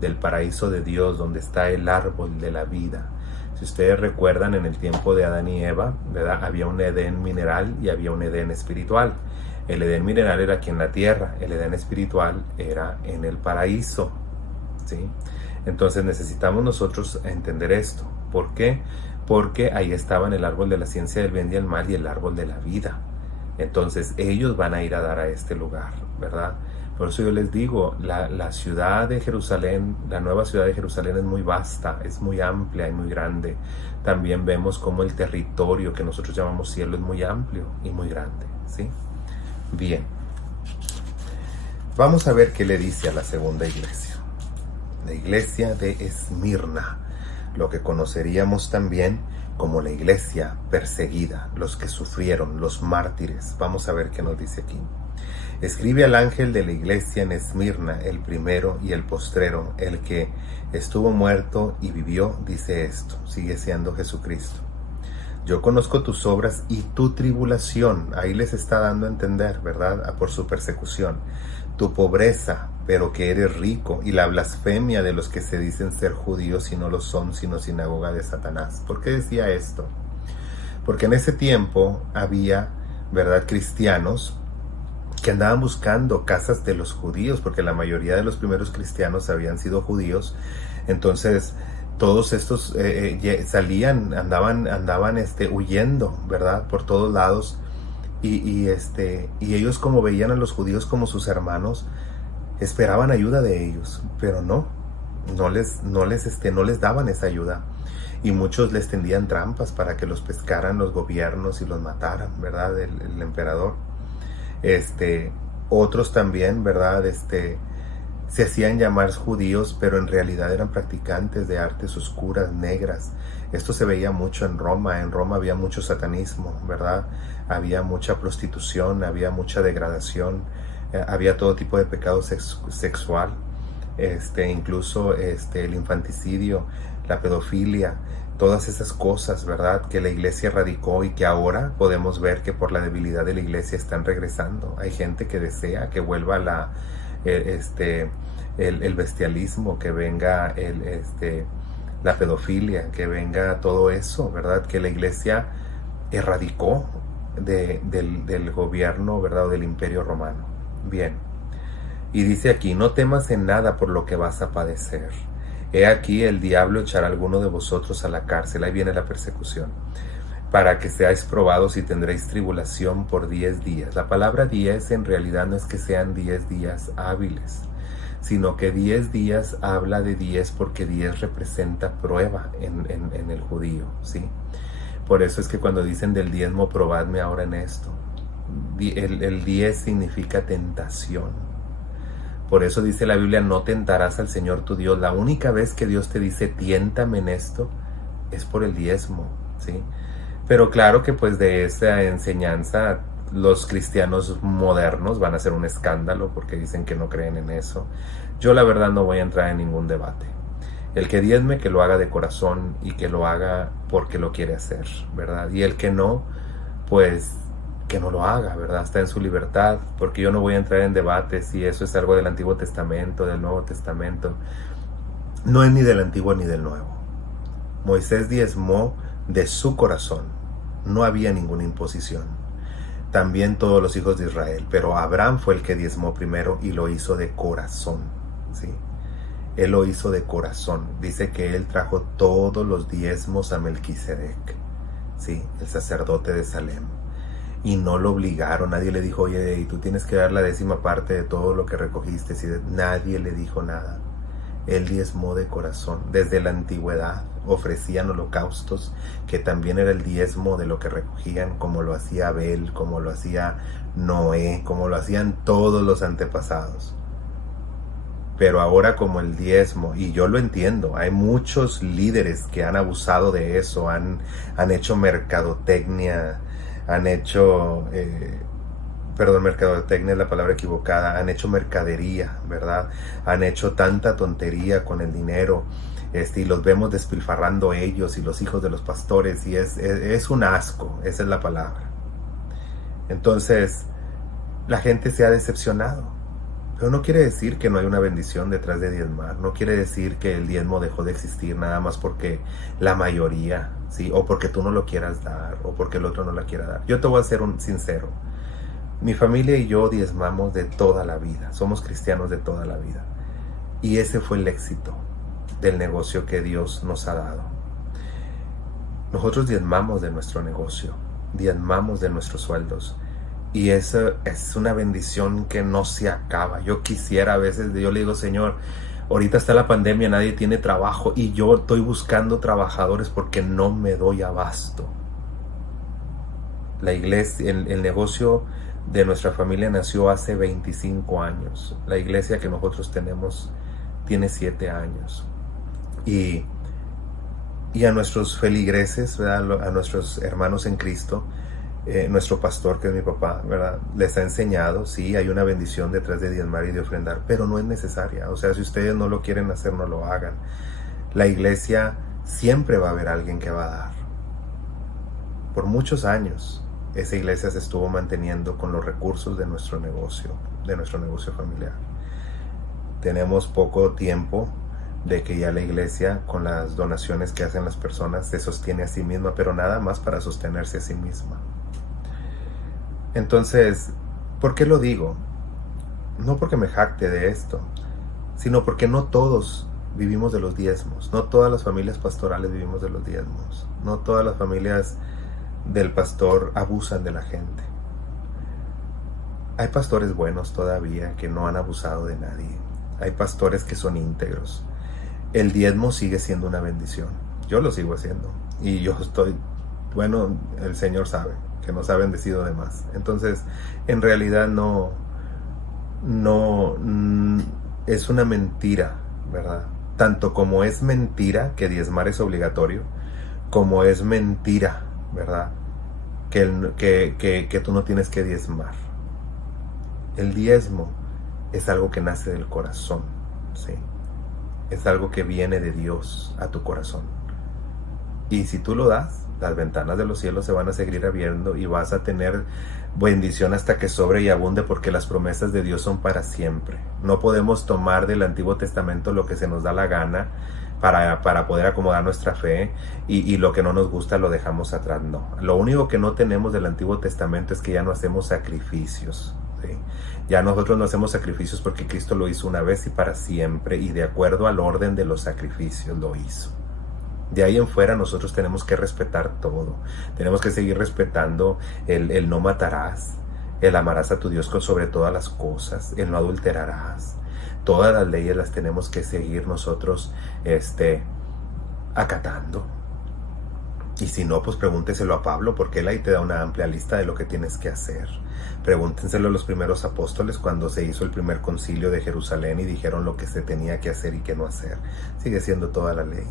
del paraíso de Dios, donde está el árbol de la vida. Si ustedes recuerdan, en el tiempo de Adán y Eva, ¿verdad?, había un Edén mineral y había un Edén espiritual. El Edén mineral era aquí en la tierra, el Edén espiritual era en el paraíso. ¿Sí? Entonces necesitamos nosotros entender esto. ¿Por qué? Porque ahí estaban el árbol de la ciencia del bien y el mal y el árbol de la vida. Entonces ellos van a ir a dar a este lugar, ¿verdad? Por eso yo les digo, la ciudad de Jerusalén, la nueva ciudad de Jerusalén es muy vasta, es muy amplia y muy grande. También vemos cómo el territorio que nosotros llamamos cielo es muy amplio y muy grande, ¿sí? Bien. Vamos a ver qué le dice a la segunda iglesia. La iglesia de Esmirna, lo que conoceríamos también como la iglesia perseguida, los que sufrieron, los mártires. Vamos a ver qué nos dice aquí. Escribe al ángel de la iglesia en Esmirna, el primero y el postrero, el que estuvo muerto y vivió, dice esto, sigue siendo Jesucristo. Yo conozco tus obras y tu tribulación, ahí les está dando a entender, ¿verdad?, por su persecución, tu pobreza, pero que eres rico, y la blasfemia de los que se dicen ser judíos y no lo son, sino sinagoga de Satanás. ¿Por qué decía esto? Porque en ese tiempo había, ¿verdad?, cristianos que andaban buscando casas de los judíos, porque la mayoría de los primeros cristianos habían sido judíos. Entonces todos estos salían, andaban huyendo, ¿verdad?, por todos lados. Y ellos, como veían a los judíos como sus hermanos, esperaban ayuda de ellos, pero no les daban esa ayuda. Y muchos les tendían trampas para que los pescaran los gobiernos y los mataran, ¿verdad?, el emperador. Otros también, ¿verdad?, se hacían llamar judíos, pero en realidad eran practicantes de artes oscuras, negras. Esto se veía mucho en Roma. En Roma había mucho satanismo, ¿verdad? Había mucha prostitución, había mucha degradación, había todo tipo de pecado sexual, incluso el infanticidio, la pedofilia, todas esas cosas, ¿verdad?, que la iglesia erradicó y que ahora podemos ver que por la debilidad de la iglesia están regresando. Hay gente que desea que vuelva el bestialismo, que venga la pedofilia, que venga todo eso, ¿verdad?, que la iglesia erradicó del gobierno, ¿verdad?, o del imperio romano. Bien, y dice aquí: no temas en nada por lo que vas a padecer. He aquí, el diablo echará a alguno de vosotros a la cárcel. Ahí viene la persecución. Para que seáis probados y tendréis tribulación por 10 días. La palabra 10 en realidad no es que sean 10 días hábiles, sino que 10 días habla de 10 porque 10 representa prueba en el judío, ¿sí? Por eso es que cuando dicen del diezmo, probadme ahora en esto. El 10 significa tentación. Por eso dice la Biblia: no tentarás al Señor tu Dios. La única vez que Dios te dice tiéntame en esto es por el diezmo, ¿sí? Pero claro que pues de esa enseñanza los cristianos modernos van a hacer un escándalo porque dicen que no creen en eso. Yo la verdad no voy a entrar en ningún debate. El que diezme, que lo haga de corazón y que lo haga porque lo quiere hacer, ¿verdad? Y el que no, pues que no lo haga, ¿verdad? Está en su libertad, porque yo no voy a entrar en debates si eso es algo del Antiguo Testamento, del Nuevo Testamento. No es ni del Antiguo ni del Nuevo. Moisés diezmó de su corazón. No había ninguna imposición. También todos los hijos de Israel, pero Abraham fue el que diezmó primero y lo hizo de corazón, ¿sí? Él lo hizo de corazón. Dice que él trajo todos los diezmos a Melquisedec, ¿sí?, el sacerdote de Salem. Y no lo obligaron, nadie le dijo: oye, y tú tienes que dar la 10ª parte de todo lo que recogiste. ¿Sí? Nadie le dijo nada. Él diezmó de corazón. Desde la antigüedad ofrecían holocaustos, que también era el diezmo de lo que recogían, como lo hacía Abel, como lo hacía Noé, como lo hacían todos los antepasados. Pero ahora, como el diezmo, y yo lo entiendo, hay muchos líderes que han abusado de eso, han hecho mercadotecnia, mercadotecnia es la palabra equivocada, han hecho mercadería, ¿verdad? Han hecho tanta tontería con el dinero, y los vemos despilfarrando ellos y los hijos de los pastores, y es un asco, esa es la palabra. Entonces, la gente se ha decepcionado. Pero no quiere decir que no hay una bendición detrás de diezmar. No quiere decir que el diezmo dejó de existir nada más porque la mayoría, ¿sí?, o porque tú no lo quieras dar, o porque el otro no la quiera dar. Yo te voy a ser sincero. Mi familia y yo diezmamos de toda la vida. Somos cristianos de toda la vida. Y ese fue el éxito del negocio que Dios nos ha dado. Nosotros diezmamos de nuestro negocio, diezmamos de nuestros sueldos. Y eso es una bendición que no se acaba. Yo quisiera, a veces, yo le digo: Señor, ahorita está la pandemia, nadie tiene trabajo y yo estoy buscando trabajadores porque no me doy abasto. La iglesia, el negocio de nuestra familia nació hace 25 años. La iglesia que nosotros tenemos tiene 7 años. Y a nuestros feligreses, ¿verdad?, a nuestros hermanos en Cristo, nuestro pastor, que es mi papá, ¿verdad?, les ha enseñado: sí, hay una bendición detrás de diezmar y de ofrendar, pero no es necesaria. O sea, si ustedes no lo quieren hacer, no lo hagan. La iglesia siempre va a haber alguien que va a dar. Por muchos años, esa iglesia se estuvo manteniendo con los recursos de nuestro negocio familiar. Tenemos poco tiempo, de que ya la iglesia, con las donaciones que hacen las personas, se sostiene a sí misma, pero nada más para sostenerse a sí misma. Entonces, ¿por qué lo digo? No porque me jacte de esto, sino porque no todos vivimos de los diezmos, no todas las familias pastorales vivimos de los diezmos, no todas las familias del pastor abusan de la gente. Hay pastores buenos todavía que no han abusado de nadie, hay pastores que son íntegros. El diezmo sigue siendo una bendición, yo lo sigo haciendo y yo estoy, bueno, el Señor sabe que nos ha bendecido de más. Entonces, en realidad no es una mentira, ¿verdad? Tanto como es mentira que diezmar es obligatorio, como es mentira, ¿verdad? Que tú no tienes que diezmar. El diezmo es algo que nace del corazón, ¿sí? Es algo que viene de Dios a tu corazón. Y si tú lo das, las ventanas de los cielos se van a seguir abriendo y vas a tener bendición hasta que sobre y abunde, porque las promesas de Dios son para siempre. No podemos tomar del Antiguo Testamento lo que se nos da la gana para poder acomodar nuestra fe y lo que no nos gusta lo dejamos atrás. No. Lo único que no tenemos del Antiguo Testamento es que ya no hacemos sacrificios. ¿Sí? Ya nosotros no hacemos sacrificios porque Cristo lo hizo una vez y para siempre, y de acuerdo al orden de los sacrificios lo hizo. De ahí en fuera nosotros tenemos que respetar todo. Tenemos que seguir respetando el no matarás, el amarás a tu Dios sobre todas las cosas, el no adulterarás. Todas las leyes las tenemos que seguir nosotros acatando. Y si no, pues pregúnteselo a Pablo, porque él ahí te da una amplia lista de lo que tienes que hacer. Pregúntenselo a los primeros apóstoles cuando se hizo el primer concilio de Jerusalén y dijeron lo que se tenía que hacer y que no hacer. Sigue siendo toda la ley.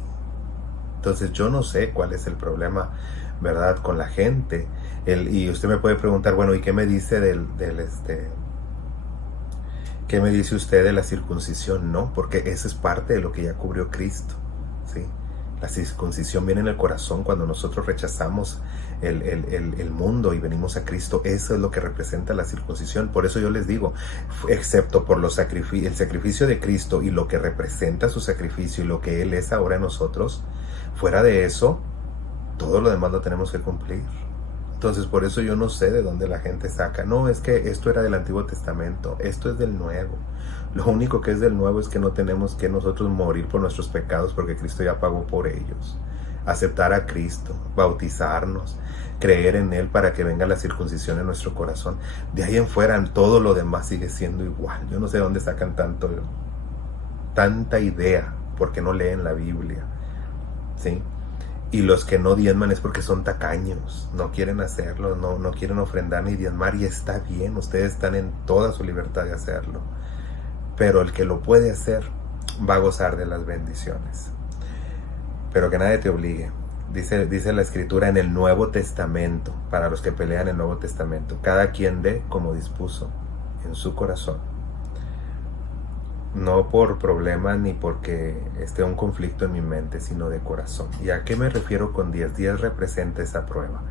Entonces yo no sé cuál es el problema, ¿verdad?, con la gente. Y usted me puede preguntar, bueno, ¿y qué me dice qué me dice usted de la circuncisión? No, porque eso es parte de lo que ya cubrió Cristo, ¿sí? La circuncisión viene en el corazón cuando nosotros rechazamos el mundo y venimos a Cristo. Eso es lo que representa la circuncisión. Por eso yo les digo, excepto por el sacrificio de Cristo y lo que representa su sacrificio y lo que Él es ahora en nosotros, fuera de eso, todo lo demás lo tenemos que cumplir. Entonces, por eso yo no sé de dónde la gente saca. No, es que esto era del Antiguo Testamento, esto es del Nuevo. Lo único que es del Nuevo es que no tenemos que nosotros morir por nuestros pecados porque Cristo ya pagó por ellos. Aceptar a Cristo, bautizarnos, creer en Él para que venga la circuncisión en nuestro corazón. De ahí en fuera, todo lo demás sigue siendo igual. Yo no sé de dónde sacan tanta idea, porque no leen la Biblia, ¿sí? Y los que no diezman es porque son tacaños, no quieren hacerlo, no quieren ofrendar ni diezmar, y está bien, ustedes están en toda su libertad de hacerlo. Pero el que lo puede hacer va a gozar de las bendiciones. Pero que nadie te obligue. Dice la Escritura en el Nuevo Testamento, para los que pelean el Nuevo Testamento, cada quien dé como dispuso en su corazón. No por problemas ni porque esté un conflicto en mi mente, sino de corazón. ¿Y a qué me refiero con 10? 10 representa esa prueba.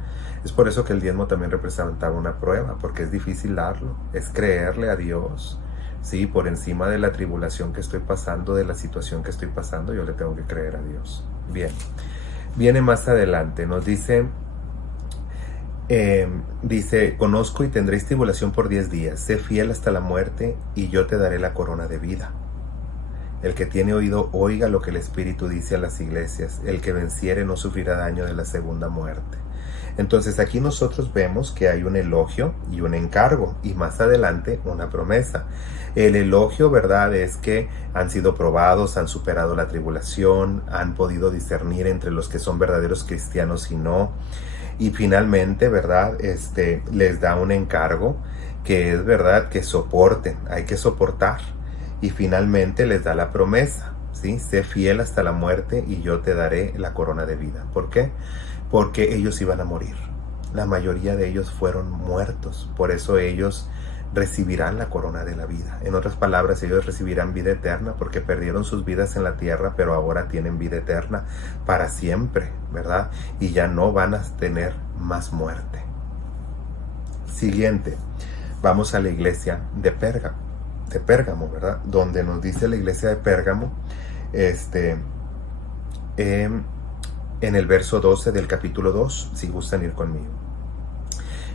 Es por eso que el diezmo también representaba una prueba, porque es difícil darlo, es creerle a Dios. Sí, por encima de la tribulación que estoy pasando, de la situación que estoy pasando, yo le tengo que creer a Dios. Bien, viene más adelante, nos dice... conozco y tendréis tribulación por 10 días, sé fiel hasta la muerte y yo te daré la corona de vida. El que tiene oído oiga lo que el Espíritu dice a las iglesias, el que venciere no sufrirá daño de la segunda muerte. Entonces aquí nosotros vemos que hay un elogio y un encargo, y más adelante una promesa. El elogio, ¿verdad?, es que han sido probados, han superado la tribulación, han podido discernir entre los que son verdaderos cristianos y no. Y finalmente, ¿verdad?, les da un encargo que es, ¿verdad?, que soporten, hay que soportar. Y finalmente les da la promesa, ¿sí? Sé fiel hasta la muerte y yo te daré la corona de vida. ¿Por qué? Porque ellos iban a morir. La mayoría de ellos fueron muertos, por eso ellos recibirán la corona de la vida. En otras palabras, ellos recibirán vida eterna porque perdieron sus vidas en la tierra, pero ahora tienen vida eterna para siempre, ¿verdad? Y ya no van a tener más muerte. Siguiente, vamos a la iglesia de Pérgamo, ¿verdad? Donde nos dice la iglesia de Pérgamo, Este, em, en el verso 12 del capítulo 2, si gustan ir conmigo.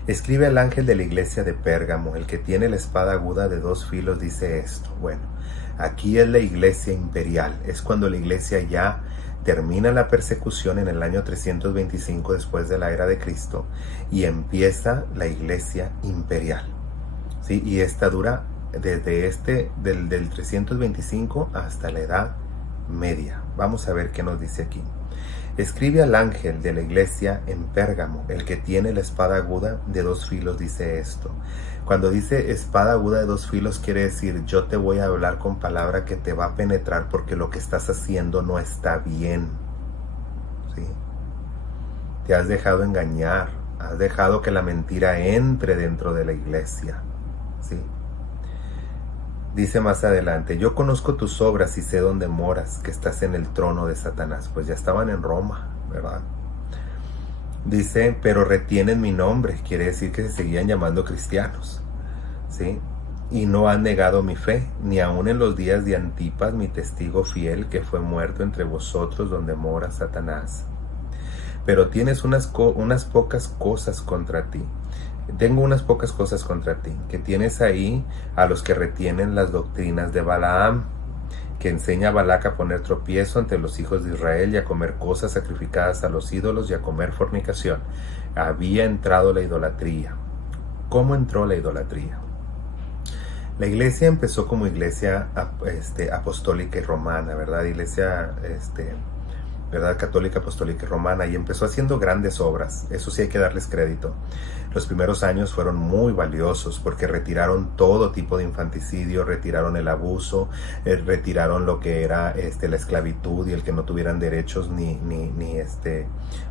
Escribe al ángel de la iglesia de Pérgamo, el que tiene la espada aguda de 2 filos, dice esto. Bueno, aquí es la iglesia imperial, es cuando la iglesia ya termina la persecución en el año 325 después de la era de Cristo y empieza la iglesia imperial. ¿Sí? Y esta dura desde del 325 hasta la Edad Media. Vamos a ver qué nos dice aquí. Escribe al ángel de la iglesia en Pérgamo, el que tiene la espada aguda de 2 filos, dice esto. Cuando dice espada aguda de 2 filos, quiere decir yo te voy a hablar con palabra que te va a penetrar porque lo que estás haciendo no está bien. ¿Sí? Te has dejado engañar, has dejado que la mentira entre dentro de la iglesia. ¿Sí? Dice más adelante, yo conozco tus obras y sé dónde moras, que estás en el trono de Satanás. Pues ya estaban en Roma, ¿verdad? Dice, pero retienen mi nombre, quiere decir que se seguían llamando cristianos, ¿sí? Y no han negado mi fe, ni aun en los días de Antipas, mi testigo fiel, que fue muerto entre vosotros donde mora Satanás. Pero tienes unas pocas cosas contra ti. Tengo unas pocas cosas contra ti, que tienes ahí a los que retienen las doctrinas de Balaam, que enseña a Balac a poner tropiezo ante los hijos de Israel y a comer cosas sacrificadas a los ídolos y a comer fornicación. Había entrado la idolatría. ¿Cómo entró la idolatría? La iglesia empezó como iglesia apostólica y romana, ¿verdad? Iglesia ¿verdad? Católica, apostólica y romana, y empezó haciendo grandes obras. Eso sí hay que darles crédito. Los primeros años fueron muy valiosos porque retiraron todo tipo de infanticidio, retiraron el abuso, retiraron lo que era la esclavitud y el que no tuvieran derechos ni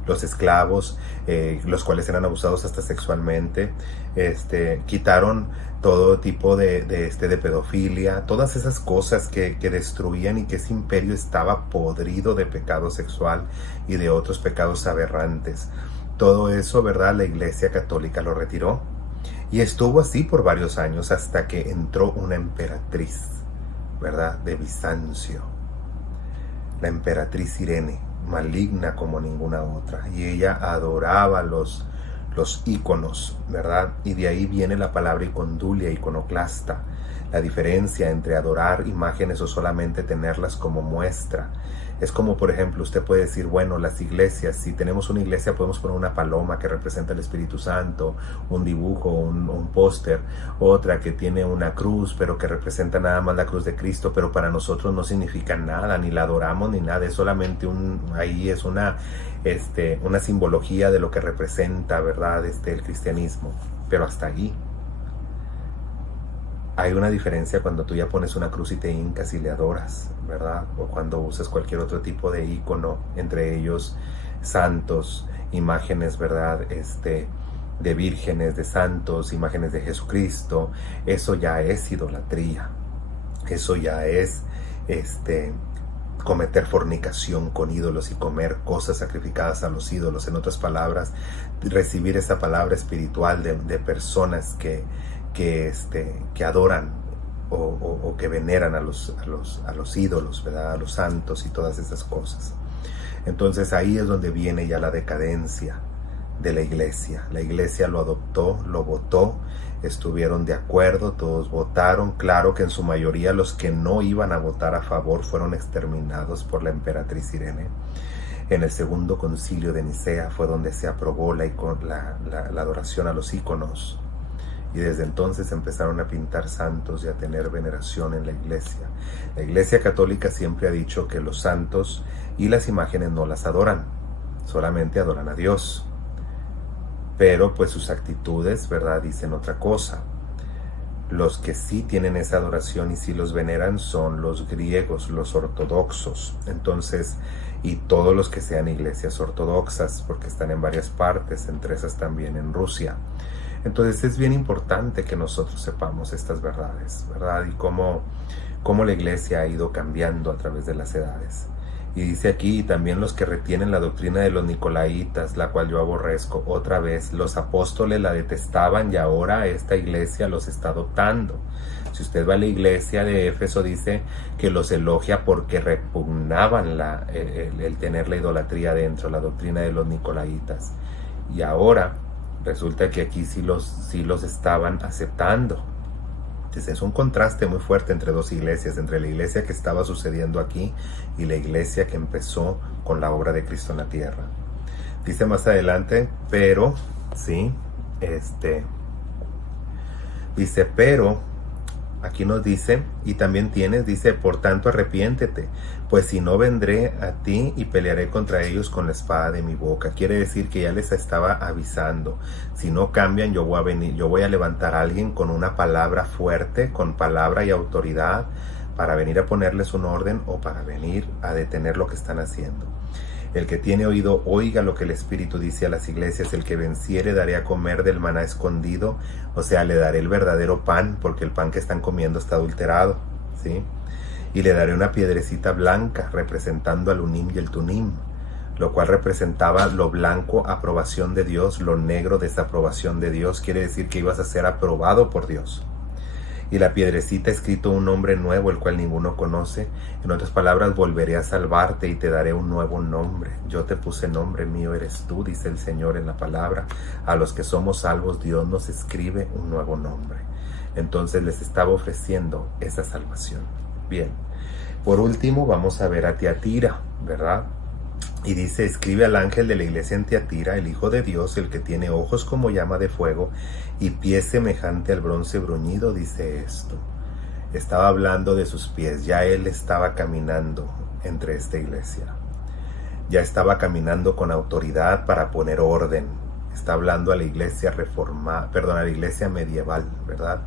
los esclavos, los cuales eran abusados hasta sexualmente. Quitaron todo tipo de pedofilia, todas esas cosas que destruían y que ese imperio estaba podrido de pecado sexual y de otros pecados aberrantes. Todo eso, ¿verdad? La Iglesia Católica lo retiró y estuvo así por varios años hasta que entró una emperatriz, ¿verdad? De Bizancio, la emperatriz Irene, maligna como ninguna otra, y ella adoraba los íconos, ¿verdad? Y de ahí viene la palabra icondulia, iconoclasta, la diferencia entre adorar imágenes o solamente tenerlas como muestra. Es como, por ejemplo, usted puede decir, bueno, las iglesias, si tenemos una iglesia podemos poner una paloma que representa el Espíritu Santo, un dibujo, un póster, otra que tiene una cruz, pero que representa nada más la cruz de Cristo, pero para nosotros no significa nada, ni la adoramos ni nada, es solamente ahí es una simbología de lo que representa, ¿verdad? El cristianismo, pero hasta allí. Hay una diferencia cuando tú ya pones una cruz y te hincas y le adoras, ¿verdad? O cuando usas cualquier otro tipo de ícono, entre ellos santos, imágenes, ¿verdad? De vírgenes, de santos, imágenes de Jesucristo. Eso ya es idolatría. Eso ya es cometer fornicación con ídolos y comer cosas sacrificadas a los ídolos. En otras palabras, recibir esa palabra espiritual de personas que adoran o que veneran a los ídolos, ¿verdad? A los santos y todas esas cosas. Entonces ahí es donde viene ya la decadencia de la iglesia. La iglesia lo adoptó, lo votó, estuvieron de acuerdo, todos votaron. Claro que en su mayoría los que no iban a votar a favor fueron exterminados por la emperatriz Irene. En el segundo concilio de Nicea fue donde se aprobó la adoración a los íconos. Y desde entonces empezaron a pintar santos y a tener veneración en la iglesia. La iglesia católica siempre ha dicho que los santos y las imágenes no las adoran, solamente adoran a Dios. Pero pues sus actitudes, ¿verdad?, dicen otra cosa. Los que sí tienen esa adoración y sí los veneran son los griegos, los ortodoxos. Entonces, y todos los que sean iglesias ortodoxas, porque están en varias partes, entre esas también en Rusia. Entonces es bien importante que nosotros sepamos estas verdades, ¿verdad? Y cómo la iglesia ha ido cambiando a través de las edades. Y dice aquí, y también los que retienen la doctrina de los nicolaítas, la cual yo aborrezco. Otra vez, los apóstoles la detestaban y ahora esta iglesia los está adoptando. Si usted va a la iglesia de Éfeso, dice que los elogia porque repugnaban el tener la idolatría dentro, la doctrina de los nicolaítas. Y ahora resulta que aquí sí los estaban aceptando. Entonces es un contraste muy fuerte entre dos iglesias, entre la iglesia que estaba sucediendo aquí y la iglesia que empezó con la obra de Cristo en la tierra. Dice más adelante, pero, sí, dice, pero, aquí nos dice, y también tienes, dice, por tanto arrepiéntete, pues si no vendré a ti y pelearé contra ellos con la espada de mi boca. Quiere decir que ya les estaba avisando, si no cambian yo voy a levantar a alguien con una palabra fuerte, con palabra y autoridad, para venir a ponerles un orden o para venir a detener lo que están haciendo. El que tiene oído, oiga lo que el Espíritu dice a las iglesias. El que venciere daré a comer del maná escondido, o sea, le daré el verdadero pan, porque el pan que están comiendo está adulterado, ¿sí? Y le daré una piedrecita blanca, representando al Unim y el Tumim, lo cual representaba lo blanco, aprobación de Dios, lo negro, desaprobación de Dios. Quiere decir que ibas a ser aprobado por Dios. Y la piedrecita escrito un nombre nuevo, el cual ninguno conoce. En otras palabras, volveré a salvarte y te daré un nuevo nombre. Yo te puse nombre, mío eres tú, dice el Señor en la palabra. A los que somos salvos, Dios nos escribe un nuevo nombre. Entonces les estaba ofreciendo esa salvación. Bien, por último vamos a ver a Tiatira, ¿verdad? Y dice, escribe al ángel de la iglesia en Tiatira, el Hijo de Dios, el que tiene ojos como llama de fuego y pies semejante al bronce bruñido, dice esto. Estaba hablando de sus pies, ya él estaba caminando entre esta iglesia. Ya estaba caminando con autoridad para poner orden. Está hablando a la iglesia a la iglesia medieval, ¿verdad?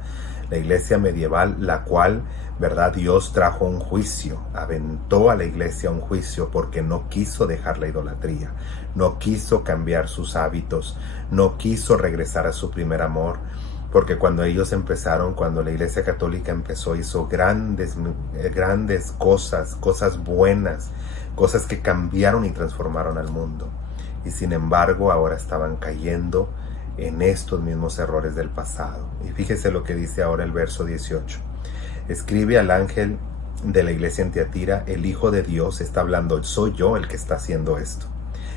La iglesia medieval, la cual, ¿verdad? Dios trajo un juicio, aventó a la iglesia un juicio porque no quiso dejar la idolatría, no quiso cambiar sus hábitos, no quiso regresar a su primer amor, porque cuando ellos empezaron, cuando la iglesia católica empezó, hizo grandes cosas buenas, cosas que cambiaron y transformaron al mundo. Y sin embargo, ahora estaban cayendo en estos mismos errores del pasado. Y fíjese lo que dice ahora el verso 18. Escribe al ángel de la iglesia en Tiatira, el Hijo de Dios está hablando, soy yo el que está haciendo esto.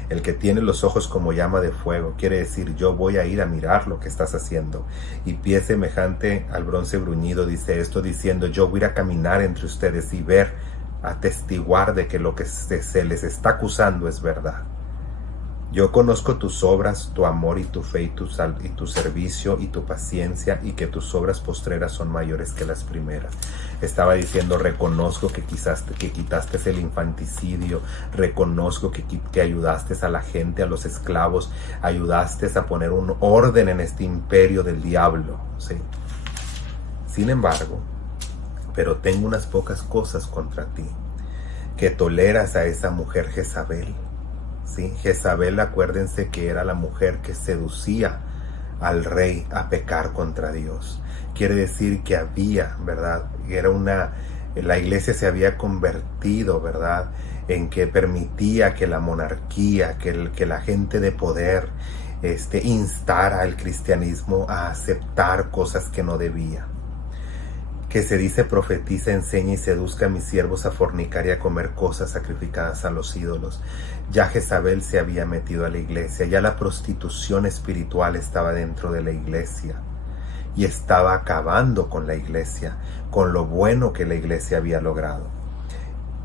El que tiene los ojos como llama de fuego, quiere decir, yo voy a ir a mirar lo que estás haciendo. Y pie semejante al bronce bruñido, dice esto, diciendo, yo voy a ir a caminar entre ustedes y ver, atestiguar de que lo que se les está acusando es verdad. Yo conozco tus obras, tu amor y tu fe y tu servicio y tu paciencia, y que tus obras postreras son mayores que las primeras. Estaba diciendo, reconozco que quitaste el infanticidio, reconozco que ayudaste a la gente, a los esclavos, ayudaste a poner un orden en este imperio del diablo, ¿sí? Sin embargo, pero tengo unas pocas cosas contra ti, que toleras a esa mujer Jezabel. ¿Sí? Jezabel, acuérdense que era la mujer que seducía al rey a pecar contra Dios. Quiere decir que había, ¿verdad? La iglesia se había convertido, ¿verdad? En que permitía que la monarquía, que la gente de poder, instara al cristianismo a aceptar cosas que no debía. Que se dice, profetiza, enseña y seduzca a mis siervos a fornicar y a comer cosas sacrificadas a los ídolos. Ya Jezabel se había metido a la iglesia, ya la prostitución espiritual estaba dentro de la iglesia y estaba acabando con la iglesia, con lo bueno que la iglesia había logrado.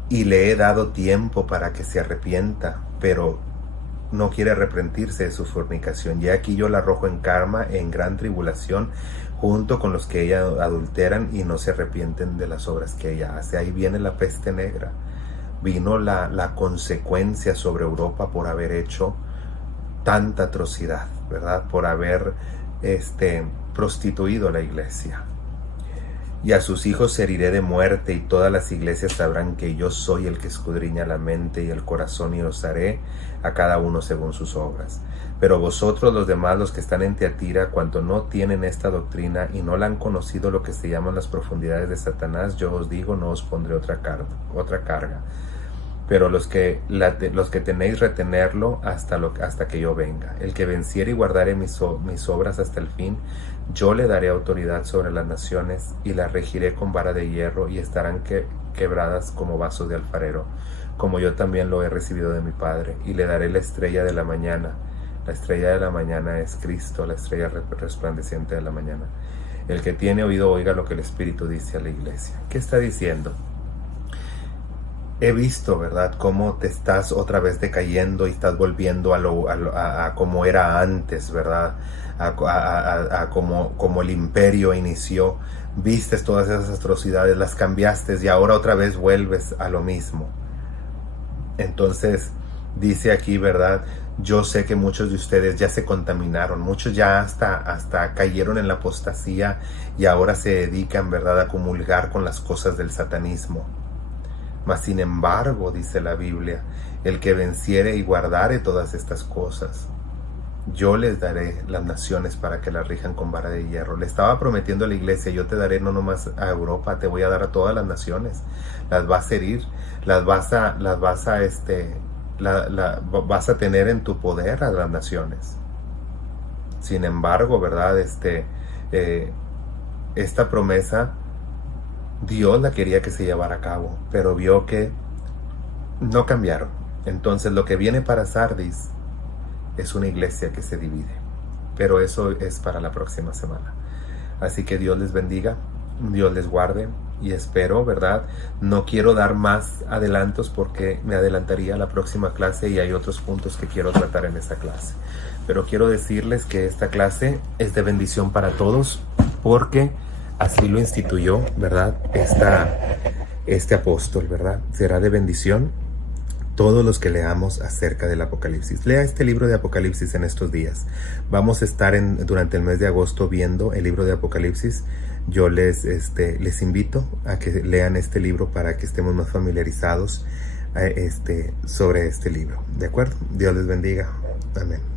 Y le he dado tiempo para que se arrepienta, pero no quiere arrepentirse de su fornicación. Y aquí yo la arrojo en karma, en gran tribulación, junto con los que ella adulteran y no se arrepienten de las obras que ella hace. Ahí viene la peste negra. Vino la consecuencia sobre Europa por haber hecho tanta atrocidad, ¿verdad? Por haber prostituido a la iglesia. Y a sus hijos heriré de muerte, y todas las iglesias sabrán que yo soy el que escudriña la mente y el corazón, y os haré a cada uno según sus obras. Pero vosotros los demás, los que están en Tiatira, cuanto no tienen esta doctrina y no la han conocido, lo que se llaman las profundidades de Satanás, yo os digo, no os pondré otra carga. pero los que tenéis, retenerlo hasta que yo venga. El que venciere y guardare mis obras hasta el fin, yo le daré autoridad sobre las naciones y las regiré con vara de hierro, y estarán quebradas como vasos de alfarero, como yo también lo he recibido de mi Padre. Y le daré la estrella de la mañana. La estrella de la mañana es Cristo, la estrella resplandeciente de la mañana. El que tiene oído, oiga lo que el Espíritu dice a la iglesia. ¿Qué está diciendo? He visto, ¿verdad?, cómo te estás otra vez decayendo y estás volviendo a como era antes, ¿verdad? A como el imperio inició. Vistes todas esas atrocidades, las cambiaste y ahora otra vez vuelves a lo mismo. Entonces, dice aquí, ¿verdad? Yo sé que muchos de ustedes ya se contaminaron, muchos ya hasta cayeron en la apostasía y ahora se dedican, ¿verdad?, a comulgar con las cosas del satanismo. Mas sin embargo, dice la Biblia, el que venciere y guardare todas estas cosas, yo les daré las naciones para que las rijan con vara de hierro. Le estaba prometiendo a la iglesia, yo te daré no nomás a Europa, te voy a dar a todas las naciones. Las vas a herir, vas a tener en tu poder a las naciones. Sin embargo, ¿verdad? Esta promesa Dios la quería que se llevara a cabo, pero vio que no cambiaron. Entonces lo que viene para Sardis es una iglesia que se divide, pero eso es para la próxima semana. Así que Dios les bendiga, Dios les guarde, y espero, ¿verdad? No quiero dar más adelantos porque me adelantaría a la próxima clase y hay otros puntos que quiero tratar en esta clase. Pero quiero decirles que esta clase es de bendición para todos porque así lo instituyó, ¿verdad? Este apóstol, ¿verdad? Será de bendición todos los que leamos acerca del Apocalipsis. Lea este libro de Apocalipsis en estos días. Vamos a estar durante el mes de agosto viendo el libro de Apocalipsis. Yo les invito a que lean este libro para que estemos más familiarizados sobre este libro. ¿De acuerdo? Dios les bendiga. Amén.